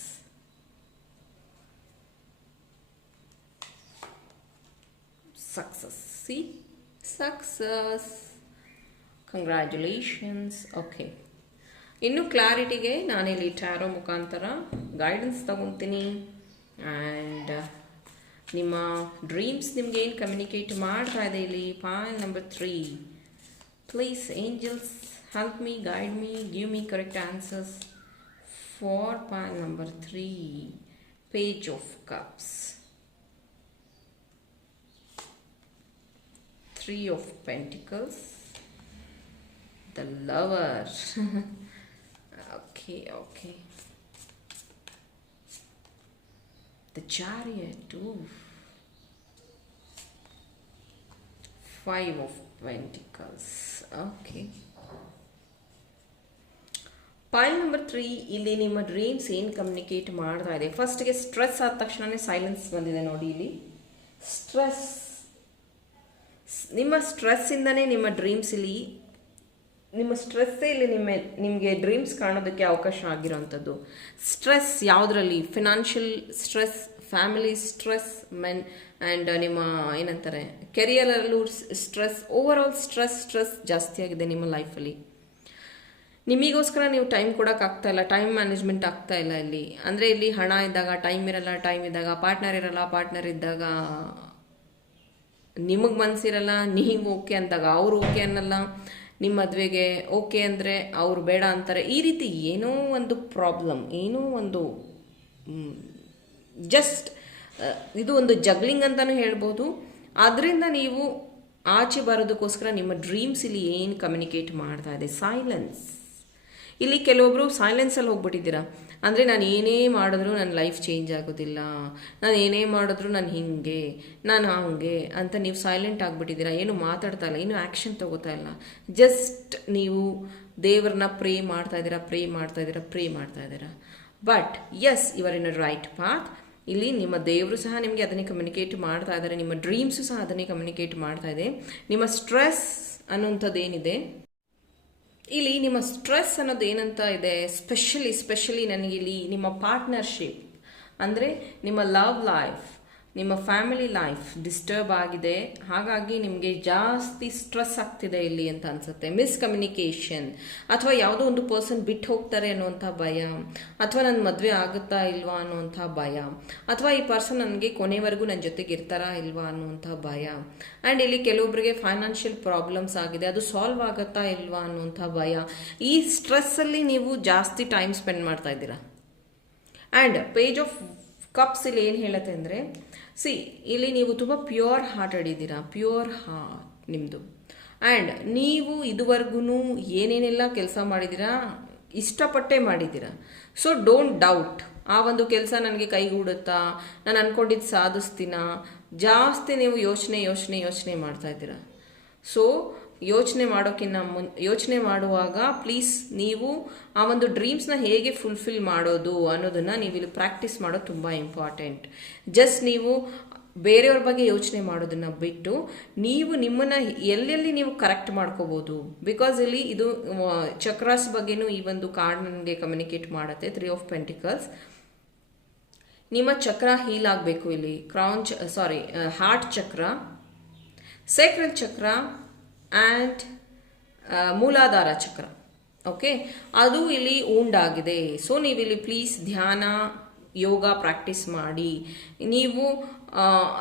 success. C, success, congratulations. Okay, ಇನ್ನು ಕ್ಲಾರಿಟಿಗೆ ನಾನಿಲ್ಲಿ ಟ್ಯಾರೋ ಮುಖಾಂತರ ಗೈಡೆನ್ಸ್ ತಗೊತೀನಿ. ಆ್ಯಂಡ್ ನಿಮ್ಮ ಡ್ರೀಮ್ಸ್ ನಿಮ್ಗೆ ಏನು ಕಮ್ಯುನಿಕೇಟ್ ಮಾಡ್ತಾ ಇದೆ ಇಲ್ಲಿ? Point number 3, please angels help me, guide me, give me correct answers for point number 3, page of cups, 3 of pentacles, the lover. okay, the chariot. Ooh. 5 of pentacles. Okay, point number 3, ಇಲ್ಲಿ ನಿಮ್ಮ dreams ಏನು communicate ಮಾಡ್ತಾ ಇದೆ? ಫಸ್ಟ್ಗೆ stress ಆದ ತಕ್ಷಣವೇ silence ಬಂದಿದೆ ನೋಡಿ ಇಲ್ಲಿ. ಸ್ಟ್ರೆಸ್, ನಿಮ್ಮ ಸ್ಟ್ರೆಸ್ಸಿಂದನೇ ನಿಮ್ಮ ಡ್ರೀಮ್ಸ್ ಇಲ್ಲಿ, ನಿಮ್ಮ ಸ್ಟ್ರೆಸ್ಸೇ ಇಲ್ಲಿ ನಿಮಗೆ ಡ್ರೀಮ್ಸ್ ಕಾಣೋದಕ್ಕೆ ಅವಕಾಶ ಆಗಿರೋವಂಥದ್ದು. ಸ್ಟ್ರೆಸ್ ಯಾವುದರಲ್ಲಿ? Financial stress, family stress, and ನಿಮ್ಮ ಏನಂತಾರೆ ಕೆರಿಯರಲ್ಲೂ ಸ್ಟ್ರೆಸ್, ಓವರ್ ಆಲ್ ಸ್ಟ್ರೆಸ್ ಜಾಸ್ತಿ ಆಗಿದೆ ನಿಮ್ಮ ಲೈಫಲ್ಲಿ. ನಿಮಗೋಸ್ಕರ ನೀವು ಟೈಮ್ ಕೊಡೋಕ್ಕಾಗ್ತಾ ಇಲ್ಲ, ಟೈಮ್ ಮ್ಯಾನೇಜ್ಮೆಂಟ್ ಆಗ್ತಾ ಇಲ್ಲ ಇಲ್ಲಿ. ಅಂದರೆ ಇಲ್ಲಿ ಹಣ ಇದ್ದಾಗ ಟೈಮ್ ಇರಲ್ಲ, ಟೈಮ್ ಇದ್ದಾಗ ಪಾರ್ಟ್ನರ್ ಇರಲ್ಲ, ಪಾರ್ಟ್ನರ್ ಇದ್ದಾಗ ನಿಮಗೆ ಮನಸ್ಸಿರಲ್ಲ, ನೀವು ಓಕೆ ಅಂದಾಗ ಅವರು ಓಕೆ ಅನ್ನಲ್ಲ, ನಿಮ್ಮ ಮದುವೆಗೆ ಓಕೆ ಅಂದರೆ ಅವರು ಬೇಡ ಅಂತಾರೆ. ಈ ರೀತಿ ಏನೋ ಒಂದು ಪ್ರಾಬ್ಲಮ್, ಏನೋ ಒಂದು ಜಸ್ಟ್ ಇದು ಒಂದು ಜಗ್ಲಿಂಗ್ ಅಂತಲೂ ಹೇಳ್ಬೋದು. ಆದ್ದರಿಂದ ನೀವು ಆಚೆ ಬರೋದಕ್ಕೋಸ್ಕರ ನಿಮ್ಮ ಡ್ರೀಮ್ಸ್ ಇಲ್ಲಿ ಏನು ಕಮ್ಯುನಿಕೇಟ್ ಮಾಡ್ತಾ ಇದೆ? ಸೈಲೆನ್ಸ್. ಇಲ್ಲಿ ಕೆಲವೊಬ್ಬರು ಸೈಲೆನ್ಸಲ್ಲಿ ಹೋಗ್ಬಿಟ್ಟಿದ್ದೀರಾ. ಅಂದರೆ ನಾನು ಏನೇ ಮಾಡಿದ್ರು ನನ್ನ ಲೈಫ್ ಚೇಂಜ್ ಆಗೋದಿಲ್ಲ, ನಾನು ಏನೇ ಮಾಡಿದ್ರು ನಾನು ಹಿಂಗೆ, ನಾನು ಹಾಗೆ ಅಂತ ನೀವು ಸೈಲೆಂಟ್ ಆಗಿಬಿಟ್ಟಿದ್ದೀರಾ. ಏನು ಮಾತಾಡ್ತಾ ಇಲ್ಲ, ಏನು ಆ್ಯಕ್ಷನ್ ತಗೋತಾ ಇಲ್ಲ. ಜಸ್ಟ್ ನೀವು ದೇವ್ರನ್ನ ಪ್ರೇ ಮಾಡ್ತಾ ಇದ್ದೀರಾ. But yes, you are in a right path. ಇಲ್ಲಿ ನಿಮ್ಮ ದೇವರು ಸಹ ನಿಮಗೆ ಅದನ್ನೇ ಕಮ್ಯುನಿಕೇಟ್ ಮಾಡ್ತಾ ಇದ್ದಾರೆ, ನಿಮ್ಮ ಡ್ರೀಮ್ಸು ಸಹ ಅದನ್ನೇ ಕಮ್ಯುನಿಕೇಟ್ ಮಾಡ್ತಾ ಇದೆ. ನಿಮ್ಮ ಸ್ಟ್ರೆಸ್ ಅನ್ನೋಂಥದ್ದು ಏನಿದೆ ಇಲ್ಲಿ, ನಿಮ್ಮ ಸ್ಟ್ರೆಸ್ ಅನ್ನೋದು ಏನಂತ ಇದೆ, ಸ್ಪೆಷಲಿ ನನಗಿಲ್ಲಿ ನಿಮ್ಮ ಪಾರ್ಟ್ನರ್ಶಿಪ್ ಅಂದರೆ ನಿಮ್ಮ ಲವ್ ಲೈಫ್, ನಿಮ್ಮ ಫ್ಯಾಮಿಲಿ ಲೈಫ್ ಡಿಸ್ಟರ್ಬ್ ಆಗಿದೆ. ಹಾಗಾಗಿ ನಿಮಗೆ ಜಾಸ್ತಿ ಸ್ಟ್ರೆಸ್ ಆಗ್ತಿದೆ ಇಲ್ಲಿ ಅಂತ ಅನಿಸುತ್ತೆ. ಮಿಸ್ಕಮ್ಯುನಿಕೇಷನ್, ಅಥವಾ ಯಾವುದೋ ಒಂದು ಪರ್ಸನ್ ಬಿಟ್ಟು ಹೋಗ್ತಾರೆ ಅನ್ನುವಂಥ ಭಯ, ಅಥವಾ ನನ್ನ ಮದುವೆ ಆಗುತ್ತಾ ಇಲ್ವಾ ಅನ್ನುವಂಥ ಭಯ, ಅಥವಾ ಈ ಪರ್ಸನ್ ನನಗೆ ಕೊನೆವರೆಗೂ ನನ್ನ ಜೊತೆಗೆ ಇರ್ತಾರಾ ಇಲ್ವಾ ಅನ್ನುವಂಥ ಭಯ. ಆ್ಯಂಡ್ ಇಲ್ಲಿ ಕೆಲವೊಬ್ಬರಿಗೆ ಫೈನಾನ್ಷಿಯಲ್ ಪ್ರಾಬ್ಲಮ್ಸ್ ಆಗಿದೆ, ಅದು ಸಾಲ್ವ್ ಆಗುತ್ತಾ ಇಲ್ವಾ ಅನ್ನುವಂಥ ಭಯ. ಈ ಸ್ಟ್ರೆಸ್ಸಲ್ಲಿ ನೀವು ಜಾಸ್ತಿ ಟೈಮ್ ಸ್ಪೆಂಡ್ ಮಾಡ್ತಾ ಇದ್ದೀರಾ. ಆ್ಯಂಡ್ ಪೇಜ್ ಆಫ್ ಕಪ್ಸ್ ಇಲ್ಲಿ ಏನು ಹೇಳುತ್ತೆ ಅಂದರೆ, ಇಲ್ಲಿ ನೀವು ತುಂಬ ಪ್ಯೂರ್ ಹಾರ್ಟೆಡ್ ಇದ್ದೀರಾ, ಪ್ಯೂರ್ ಹಾರ್ಟ್ ನಿಮ್ಮದು. ಆ್ಯಂಡ್ ನೀವು ಇದುವರೆಗೂ ಏನೇನೆಲ್ಲ ಕೆಲಸ ಮಾಡಿದ್ದೀರಾ, ಇಷ್ಟಪಟ್ಟೇ ಮಾಡಿದ್ದೀರಾ. ಸೊ ಡೋಂಟ್ ಡೌಟ್, ಆ ಒಂದು ಕೆಲಸ ನನಗೆ ಕೈಗೂಡುತ್ತಾ, ನಾನು ಅಂದ್ಕೊಂಡಿದ್ದು ಸಾಧಿಸ್ತೀನ, ಜಾಸ್ತಿ ನೀವು ಯೋಚನೆ ಮಾಡ್ತಾ ಇದ್ದೀರಾ. ಸೊ ಯೋಚನೆ ಮಾಡುವಾಗ ಪ್ಲೀಸ್ ನೀವು ಆ ಒಂದು ಡ್ರೀಮ್ಸ್ನ ಹೇಗೆ ಫುಲ್ಫಿಲ್ ಮಾಡೋದು ಅನ್ನೋದನ್ನು ನೀವು ಇಲ್ಲಿ ಪ್ರಾಕ್ಟೀಸ್ ಮಾಡೋದು ತುಂಬ ಇಂಪಾರ್ಟೆಂಟ್. ಜಸ್ಟ್ ನೀವು ಬೇರೆಯವ್ರ ಬಗ್ಗೆ ಯೋಚನೆ ಮಾಡೋದನ್ನು ಬಿಟ್ಟು ನೀವು ನಿಮ್ಮನ್ನು ಎಲ್ಲೆಲ್ಲಿ ನೀವು ಕರೆಕ್ಟ್ ಮಾಡ್ಕೋಬೋದು. ಬಿಕಾಸ್ ಇಲ್ಲಿ ಇದು ಚಕ್ರಾಸ್ ಬಗ್ಗೆನೂ ಈ ಒಂದು ಕಾರ್ಡ್ ನನಗೆ ಕಮ್ಯುನಿಕೇಟ್ ಮಾಡುತ್ತೆ. 3 ಆಫ್ ಪೆಂಟಿಕಲ್ಸ್. ನಿಮ್ಮ ಚಕ್ರ ಹೀಲ್ ಆಗಬೇಕು ಇಲ್ಲಿ. ಹಾರ್ಟ್ ಚಕ್ರ ಸೇಕ್ರಲ್ ಚಕ್ರ ಆ್ಯಂಡ್ ಮೂಲಾಧಾರ ಚಕ್ರ. ಓಕೆ, ಅದು ಇಲ್ಲಿ ಉಂಡಾಗಿದೆ. ಸೊ ನೀವಿಲ್ಲಿ ಪ್ಲೀಸ್ ಧ್ಯಾನ ಯೋಗ ಪ್ರಾಕ್ಟೀಸ್ ಮಾಡಿ. ನೀವು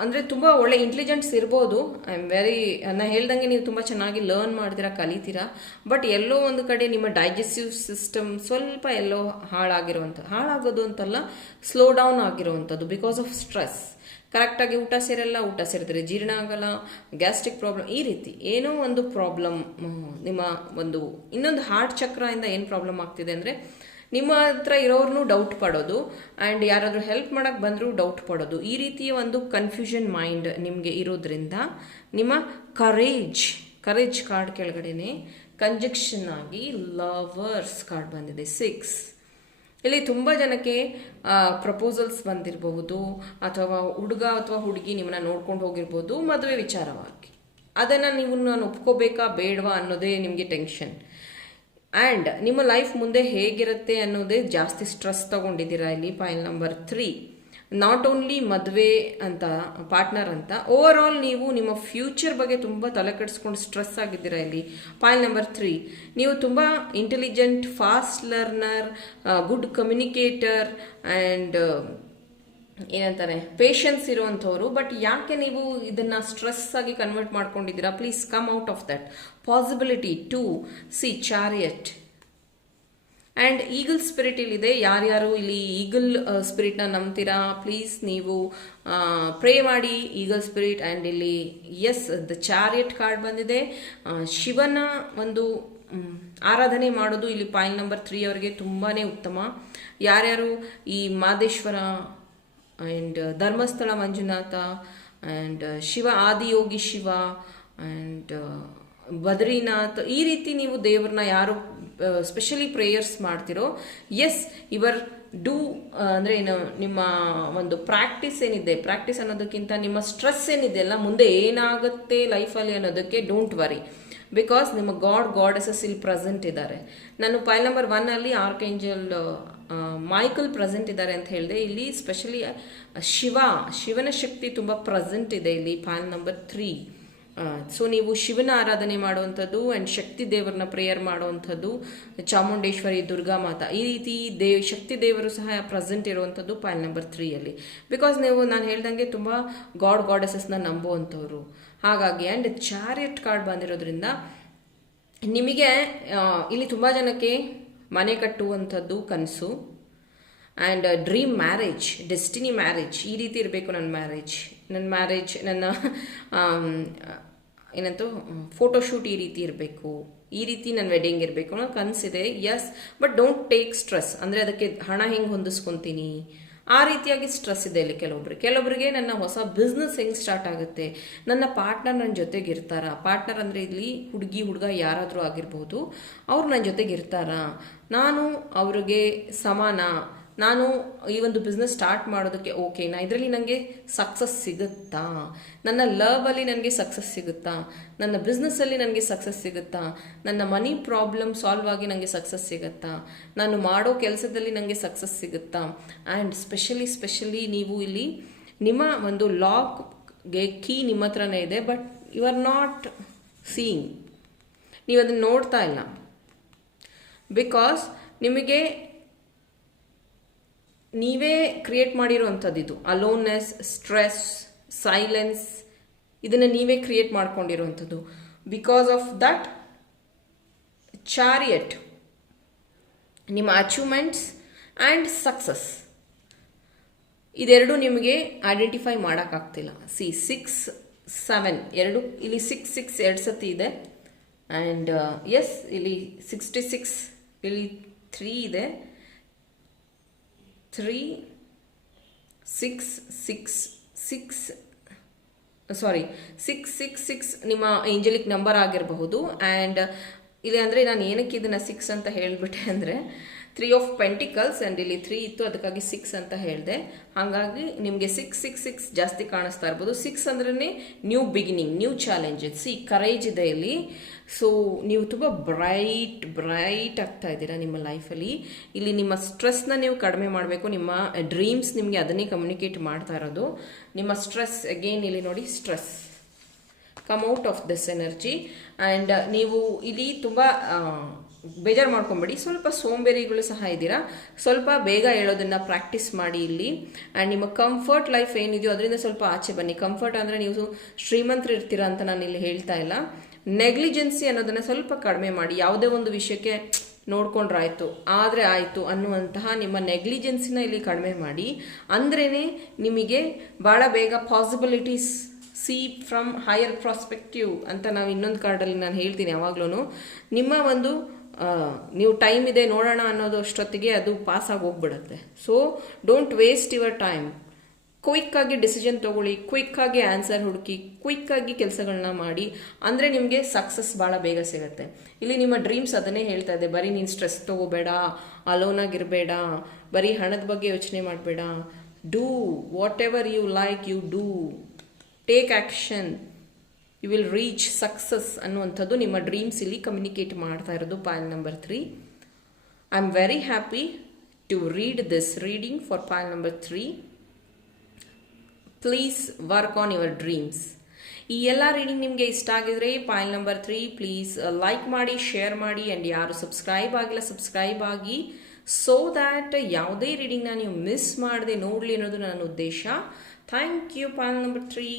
ಅಂದರೆ ತುಂಬ ಒಳ್ಳೆ ಇಂಟೆಲಿಜೆನ್ಸ್ ಇರ್ಬೋದು. ಐ ಆಮ್ ವೆರಿ, ನಾನು ಹೇಳ್ದಂಗೆ ನೀವು ತುಂಬ ಚೆನ್ನಾಗಿ ಲರ್ನ್ ಮಾಡ್ತೀರಾ, ಕಲಿತೀರಾ. ಬಟ್ ಎಲ್ಲೋ ಒಂದು ಕಡೆ ನಿಮ್ಮ ಡೈಜೆಸ್ಟಿವ್ ಸಿಸ್ಟಮ್ ಸ್ವಲ್ಪ ಎಲ್ಲೋ ಹಾಳಾಗೋದು ಅಂತಲ್ಲ, ಸ್ಲೋ ಡೌನ್ ಆಗಿರುವಂಥದ್ದು ಬಿಕಾಸ್ ಆಫ್ ಸ್ಟ್ರೆಸ್. ಕರೆಕ್ಟಾಗಿ ಊಟ ಸೇರಲ್ಲ, ಊಟ ಸೇರಿದ್ರೆ ಜೀರ್ಣ ಆಗಲ್ಲ, ಗ್ಯಾಸ್ಟ್ರಿಕ್ ಪ್ರಾಬ್ಲಮ್, ಈ ರೀತಿ ಏನೋ ಒಂದು ಪ್ರಾಬ್ಲಮ್. ನಿಮ್ಮ ಇನ್ನೊಂದು ಹಾರ್ಟ್ ಚಕ್ರದಿಂದ ಏನು ಪ್ರಾಬ್ಲಮ್ ಆಗ್ತಿದೆ ಅಂದರೆ, ನಿಮ್ಮ ಹತ್ರ ಇರೋರ್ನು ಡೌಟ್ ಪಡೋದು ಆ್ಯಂಡ್ ಯಾರಾದರೂ ಹೆಲ್ಪ್ ಮಾಡೋಕ್ಕೆ ಬಂದರೂ ಡೌಟ್ ಪಡೋದು, ಈ ರೀತಿಯ ಒಂದು ಕನ್ಫ್ಯೂಷನ್ ಮೈಂಡ್ ನಿಮಗೆ ಇರೋದ್ರಿಂದ ನಿಮ್ಮ ಕರೇಜ್ ಕಾರ್ಡ್ ಕೆಳಗಡೆನೆ ಕಂಜಕ್ಷನ್ ಆಗಿ ಲವರ್ಸ್ ಕಾರ್ಡ್ ಬಂದಿದೆ 6. ಇಲ್ಲಿ ತುಂಬ ಜನಕ್ಕೆ ಪ್ರಪೋಸಲ್ಸ್ ಬಂದಿರಬಹುದು, ಅಥವಾ ಹುಡುಗ ಅಥವಾ ಹುಡುಗಿ ನಿಮ್ಮನ್ನ ನೋಡ್ಕೊಂಡು ಹೋಗಿರ್ಬೋದು ಮದುವೆ ವಿಚಾರವಾಗಿ. ಅದನ್ನು ನೀವು ನಾನು ಒಪ್ಕೋಬೇಕಾ ಬೇಡವಾ ಅನ್ನೋದೇ ನಿಮಗೆ ಟೆನ್ಷನ್. ಆ್ಯಂಡ್ ನಿಮ್ಮ ಲೈಫ್ ಮುಂದೆ ಹೇಗಿರುತ್ತೆ ಅನ್ನೋದೇ ಜಾಸ್ತಿ ಸ್ಟ್ರೆಸ್ ತಗೊಂಡಿದ್ದೀರಾ ಇಲ್ಲಿ ಪೈಲ್ ನಂಬರ್ 3. ನಾಟ್ ಓನ್ಲಿ ಮದುವೆ ಅಂತ, ಪಾರ್ಟ್ನರ್ ಅಂತ, ಓವರ್ ಆಲ್ ನೀವು ನಿಮ್ಮ ಫ್ಯೂಚರ್ ಬಗ್ಗೆ ತುಂಬ ತಲೆ ಕೆಡಿಸ್ಕೊಂಡು ಸ್ಟ್ರೆಸ್ ಆಗಿದ್ದೀರಾ ಇಲ್ಲಿ ಪೈಲ್ ನಂಬರ್ 3. ನೀವು ತುಂಬ intelligent, fast learner, good communicator and ಏನಂತಾರೆ ಪೇಷನ್ಸ್ ಇರುವಂಥವ್ರು. ಬಟ್ ಯಾಕೆ ನೀವು ಇದನ್ನು ಸ್ಟ್ರೆಸ್ ಆಗಿ ಕನ್ವರ್ಟ್ ಮಾಡ್ಕೊಂಡಿದ್ದೀರಾ? Please come out of that possibility to see chariot and eagle spirit ಇಲ್ಲಿದೆ. ಯಾರ್ಯಾರು ಇಲ್ಲಿ ಈಗಲ್ ಸ್ಪಿರಿಟ್ನ ನಂಬ್ತೀರಾ ಪ್ಲೀಸ್ ನೀವು ಪ್ರೇ ಮಾಡಿ ಈಗಲ್ ಸ್ಪಿರಿಟ್. ಆ್ಯಂಡ್ ಇಲ್ಲಿ ಎಸ್, ದ ಚಾರಿಯಟ್ ಕಾರ್ಡ್ ಬಂದಿದೆ. ಶಿವನ ಒಂದು ಆರಾಧನೆ ಮಾಡೋದು ಇಲ್ಲಿ ಪಾಯಿಂಟ್ ನಂಬರ್ 3 ಅವರಿಗೆ ತುಂಬಾ ಉತ್ತಮ. ಯಾರ್ಯಾರು ಈ Madeshwara and Dharmasthala Manjunatha and Shiva Adiyogi Shiva and Badrinath, ಈ ರೀತಿ ನೀವು ದೇವ್ರನ್ನ ಯಾರು ಸ್ಪೆಷಲಿ ಪ್ರೇಯರ್ಸ್ ಮಾಡ್ತಿರೋ, ಎಸ್ ಯುವರ್ ಡೂ ಅಂದರೆ ಏನು, ನಿಮ್ಮ ಒಂದು ಪ್ರಾಕ್ಟೀಸ್ ಏನಿದೆ, ಪ್ರಾಕ್ಟೀಸ್ ಅನ್ನೋದಕ್ಕಿಂತ ನಿಮ್ಮ ಸ್ಟ್ರೆಸ್ ಏನಿದೆ ಅಲ್ಲ, ಮುಂದೆ ಏನಾಗುತ್ತೆ ಲೈಫಲ್ಲಿ ಅನ್ನೋದಕ್ಕೆ ಡೋಂಟ್ ವರಿ, ಬಿಕಾಸ್ ನಿಮ್ಮ ಗಾಡೆಸಸ್ ಇಲ್ಲಿ ಪ್ರೆಸೆಂಟ್ ಇದ್ದಾರೆ. ನಾನು ಪೈಲ್ ನಂಬರ್ 1 ಅಲ್ಲಿ ಆರ್ಕೇಂಜಲ್ ಮೈಕಲ್ ಪ್ರೆಸೆಂಟ್ ಇದ್ದಾರೆ ಅಂತ ಹೇಳಿದೆ. ಇಲ್ಲಿ ಸ್ಪೆಷಲಿ ಶಿವನ ಶಕ್ತಿ ತುಂಬ ಪ್ರೆಸೆಂಟ್ ಇದೆ ಇಲ್ಲಿ ಪೈಲ್ ನಂಬರ್ 3. ಸೊ ನೀವು ಶಿವನ ಆರಾಧನೆ ಮಾಡುವಂಥದ್ದು ಆ್ಯಂಡ್ ಶಕ್ತಿ ದೇವರನ್ನ ಪ್ರೇಯರ್ ಮಾಡುವಂಥದ್ದು, ಚಾಮುಂಡೇಶ್ವರಿ, ದುರ್ಗಾ ಮಾತಾ, ಈ ರೀತಿ ಶಕ್ತಿ ದೇವರು ಸಹ ಪ್ರೆಸೆಂಟ್ ಇರುವಂಥದ್ದು ಪೈಲ್ ನಂಬರ್ 3 ಅಲ್ಲಿ. ಬಿಕಾಸ್ ನೀವು ನಾನು ಹೇಳ್ದಂಗೆ ತುಂಬ ಗಾಡೆಸಸ್ನ ನಂಬುವಂಥವ್ರು. ಹಾಗಾಗಿ ಆ್ಯಂಡ್ ಚಾರಿಯಟ್ ಕಾರ್ಡ್ ಬಂದಿರೋದ್ರಿಂದ ನಿಮಗೆ ಇಲ್ಲಿ ತುಂಬ ಜನಕ್ಕೆ ಮನೆ ಕಟ್ಟುವಂಥದ್ದು ಕನಸು and dream marriage, destiny marriage, ಈ ರೀತಿ ಇರಬೇಕು ನನ್ನ ಮ್ಯಾರೇಜ್, ನನ್ನ ಏನಂತೂ ಫೋಟೋಶೂಟ್ ಈ ರೀತಿ ಇರಬೇಕು, ಈ ರೀತಿ ನನ್ನ ವೆಡ್ಡಿಂಗ್ ಇರಬೇಕು ಅನ್ನೋ ಕನಸಿದೆ. Yes, but don't take stress. ಅಂದರೆ ಅದಕ್ಕೆ ಹಣ ಹೆಂಗೆ ಹೊಂದಿಸ್ಕೊತೀನಿ, ಆ ರೀತಿಯಾಗಿ ಸ್ಟ್ರೆಸ್ ಇದೆ ಇಲ್ಲಿ ಕೆಲವೊಬ್ಬರಿಗೆ. ನನ್ನ ಹೊಸ ಬಿಸ್ನೆಸ್ ಹೆಂಗೆ ಸ್ಟಾರ್ಟ್ ಆಗುತ್ತೆ, ನನ್ನ ಪಾರ್ಟ್ನರ್ ನನ್ನ ಜೊತೆಗೆ ಇರ್ತಾರಾ, ಪಾರ್ಟ್ನರ್ ಅಂದರೆ ಇಲ್ಲಿ ಹುಡುಗ ಯಾರಾದರೂ ಆಗಿರ್ಬೋದು, ಅವ್ರು ನನ್ನ ಜೊತೆಗೆ ಇರ್ತಾರಾ, ನಾನು ಅವ್ರಿಗೆ ಸಮಾನ, ನಾನು ಈ ಒಂದು ಬಿಸ್ನೆಸ್ ಸ್ಟಾರ್ಟ್ ಮಾಡೋದಕ್ಕೆ ಓಕೆನಾ, ಇದರಲ್ಲಿ ನನಗೆ ಸಕ್ಸಸ್ ಸಿಗುತ್ತಾ, ನನ್ನ ಲವಲ್ಲಿ ನನಗೆ ಸಕ್ಸಸ್ ಸಿಗುತ್ತಾ, ನನ್ನ ಬಿಸ್ನೆಸ್ಸಲ್ಲಿ ನನಗೆ ಸಕ್ಸಸ್ ಸಿಗುತ್ತಾ, ನನ್ನ ಮನಿ ಪ್ರಾಬ್ಲಮ್ ಸಾಲ್ವ್ ಆಗಿ ನನಗೆ ಸಕ್ಸಸ್ ಸಿಗುತ್ತಾ, ನಾನು ಮಾಡೋ ಕೆಲಸದಲ್ಲಿ ನನಗೆ ಸಕ್ಸಸ್ ಸಿಗುತ್ತಾ. ಆ್ಯಂಡ್ ಸ್ಪೆಷಲಿ ನೀವು ಇಲ್ಲಿ ನಿಮ್ಮ ಒಂದು ಲಾಕ್ಗೆ ಕೀ ನಿಮ್ಮ ಹತ್ರನೇ ಇದೆ, but you are not seeing, ನೀವು ಅದನ್ನು ನೋಡ್ತಾ ಇಲ್ಲ. ಬಿಕಾಸ್ ನಿಮಗೆ ನೀವೇ ಕ್ರಿಯೇಟ್ ಮಾಡಿರೋವಂಥದ್ದು ಇದು ಅಲೋನ್ನೆಸ್, ಸ್ಟ್ರೆಸ್, ಸೈಲೆನ್ಸ್, ಇದನ್ನು ನೀವೇ ಕ್ರಿಯೇಟ್ ಮಾಡ್ಕೊಂಡಿರುವಂಥದ್ದು. ಬಿಕಾಸ್ ಆಫ್ ದಟ್ ಚಾರಿಯಟ್ ನಿಮ್ಮ ಅಚೀವ್ಮೆಂಟ್ಸ್ ಆ್ಯಂಡ್ ಸಕ್ಸಸ್ ಇದೆರಡು ನಿಮಗೆ ಐಡೆಂಟಿಫೈ ಮಾಡೋಕ್ಕಾಗ್ತಿಲ್ಲ. 6, 7 ಎರಡು ಇಲ್ಲಿ 6 2 ಸತಿ ಇದೆ. ಆ್ಯಂಡ್ ಎಸ್, ಇಲ್ಲಿ 66, ಇಲ್ಲಿ 3 ಇದೆ. 3 6 6 6 ಸಾರಿ 666 ನಿಮ್ಮ ಏಂಜಲಿಕ್ ನಂಬರ್ ಆಗಿರಬಹುದು. ಆ್ಯಂಡ್ ಇಲ್ಲಿ ಅಂದರೆ ನಾನು ಏನಕ್ಕೆ ಇದನ್ನು 6 ಅಂತ ಹೇಳಿಬಿಟ್ಟೆ ಅಂದರೆ 3 ಆಫ್ ಪೆಂಟಿಕಲ್ಸ್ ಆ್ಯಂಡ್ ಇಲ್ಲಿ 3 ಇತ್ತು, ಅದಕ್ಕಾಗಿ 6 ಅಂತ ಹೇಳಿದೆ. ಹಾಗಾಗಿ ನಿಮಗೆ 666 ಜಾಸ್ತಿ ಕಾಣಿಸ್ತಾ ಇರ್ಬೋದು. 6 ಅಂದ್ರೆ new beginning, new challenges, courage ಇದೆ ಇಲ್ಲಿ. ಸೊ ನೀವು ತುಂಬ ಬ್ರೈಟ್ ಆಗ್ತಾ ಇದ್ದೀರಾ ನಿಮ್ಮ ಲೈಫಲ್ಲಿ. ಇಲ್ಲಿ ನಿಮ್ಮ ಸ್ಟ್ರೆಸ್ನ ನೀವು ಕಡಿಮೆ ಮಾಡಬೇಕು. ನಿಮ್ಮ ಡ್ರೀಮ್ಸ್ ನಿಮಗೆ ಅದನ್ನೇ ಕಮ್ಯುನಿಕೇಟ್ ಮಾಡ್ತಾ ಇರೋದು. ನಿಮ್ಮ ಸ್ಟ್ರೆಸ್ ಅಗೇನ್ ಇಲ್ಲಿ ನೋಡಿ, stress come out of this energy. And ನೀವು ಇಲ್ಲಿ ತುಂಬ ಬೇಜಾರು ಮಾಡ್ಕೊಂಬೇಡಿ, ಸ್ವಲ್ಪ ಸೋಂಬೇರಿಗಳು ಸಹ ಇದ್ದೀರಾ, ಸ್ವಲ್ಪ ಬೇಗ ಹೇಳೋದನ್ನು ಪ್ರಾಕ್ಟೀಸ್ ಮಾಡಿ ಇಲ್ಲಿ. ಆ್ಯಂಡ್ ನಿಮ್ಮ ಕಂಫರ್ಟ್ ಲೈಫ್ ಏನಿದೆಯೋ ಅದರಿಂದ ಸ್ವಲ್ಪ ಆಚೆ ಬನ್ನಿ. ಕಂಫರ್ಟ್ ಅಂದರೆ ನೀವು ಶ್ರೀಮಂತರು ಇರ್ತೀರಾ ಅಂತ ನಾನು ಇಲ್ಲಿ ಹೇಳ್ತಾ ಇಲ್ಲ. ನೆಗ್ಲಿಜೆನ್ಸಿ ಅನ್ನೋದನ್ನು ಸ್ವಲ್ಪ ಕಡಿಮೆ ಮಾಡಿ. ಯಾವುದೇ ಒಂದು ವಿಷಯಕ್ಕೆ ನೋಡ್ಕೊಂಡ್ರಾಯ್ತು, ಆದರೆ ಆಯಿತು ಅನ್ನುವಂತಹ ನಿಮ್ಮ ನೆಗ್ಲಿಜೆನ್ಸಿನ ಇಲ್ಲಿ ಕಡಿಮೆ ಮಾಡಿ. ಅಂದ್ರೇ ನಿಮಗೆ ಭಾಳ ಬೇಗ possibilities C from higher prospective ಅಂತ ನಾವು ಇನ್ನೊಂದು ಕಾರ್ಡಲ್ಲಿ ನಾನು ಹೇಳ್ತೀನಿ ಯಾವಾಗ್ಲೂ. ನಿಮ್ಮ ಒಂದು ನೀವು ಟೈಮ್ ಇದೆ ನೋಡೋಣ ಅನ್ನೋದು ಅಷ್ಟೊತ್ತಿಗೆ ಅದು ಪಾಸ್ ಆಗಿ ಹೋಗ್ಬಿಡುತ್ತೆ. So don't waste your time. ಕ್ವಿಕ್ಕಾಗಿ ಡಿಸಿಷನ್ ತೊಗೊಳ್ಳಿ, ಕ್ವಿಕ್ಕಾಗಿ ಆನ್ಸರ್ ಹುಡುಕಿ, ಕ್ವಿಕ್ಕಾಗಿ ಕೆಲಸಗಳನ್ನ ಮಾಡಿ. ಅಂದರೆ ನಿಮಗೆ ಸಕ್ಸಸ್ ಭಾಳ ಬೇಗ ಸಿಗುತ್ತೆ. ಇಲ್ಲಿ ನಿಮ್ಮ ಡ್ರೀಮ್ಸ್ ಅದನ್ನೇ ಹೇಳ್ತಾ ಇದೆ, ಬರೀ ನೀನು ಸ್ಟ್ರೆಸ್ ತೊಗೋಬೇಡ, ಅಲೋನಾಗಿರಬೇಡ, ಬರೀ ಹಣದ ಬಗ್ಗೆ ಯೋಚನೆ ಮಾಡಬೇಡ. Do whatever you like, you do, take action, you will reach success ಅನ್ನುವಂಥದ್ದು ನಿಮ್ಮ ಡ್ರೀಮ್ಸ್ ಇಲ್ಲಿ ಕಮ್ಯುನಿಕೇಟ್ ಮಾಡ್ತಾ ಇರೋದು pile number 3. I am very happy to read this reading for pile number 3. Please work on your dreams. ಈ ಎಲ್ಲ reading ನಿಮಗೆ ಇಷ್ಟ ಆಗಿದ್ರೆ ಪೈಲ್ ನಂಬರ್ 3 ಪ್ಲೀಸ್ ಲೈಕ್ ಮಾಡಿ, ಶೇರ್ ಮಾಡಿ. ಆ್ಯಂಡ್ ಯಾರು ಸಬ್ಸ್ಕ್ರೈಬ್ ಆಗಿಲ್ಲ ಸಬ್ಸ್ಕ್ರೈಬ್ ಆಗಿ, ಸೋ ದ್ಯಾಟ್ ಯಾವುದೇ ರೀಡಿಂಗ್ನ ನೀವು ಮಿಸ್ ಮಾಡದೆ ನೋಡಲಿ ಅನ್ನೋದು ನನ್ನ ಉದ್ದೇಶ. Thank you pile number 3.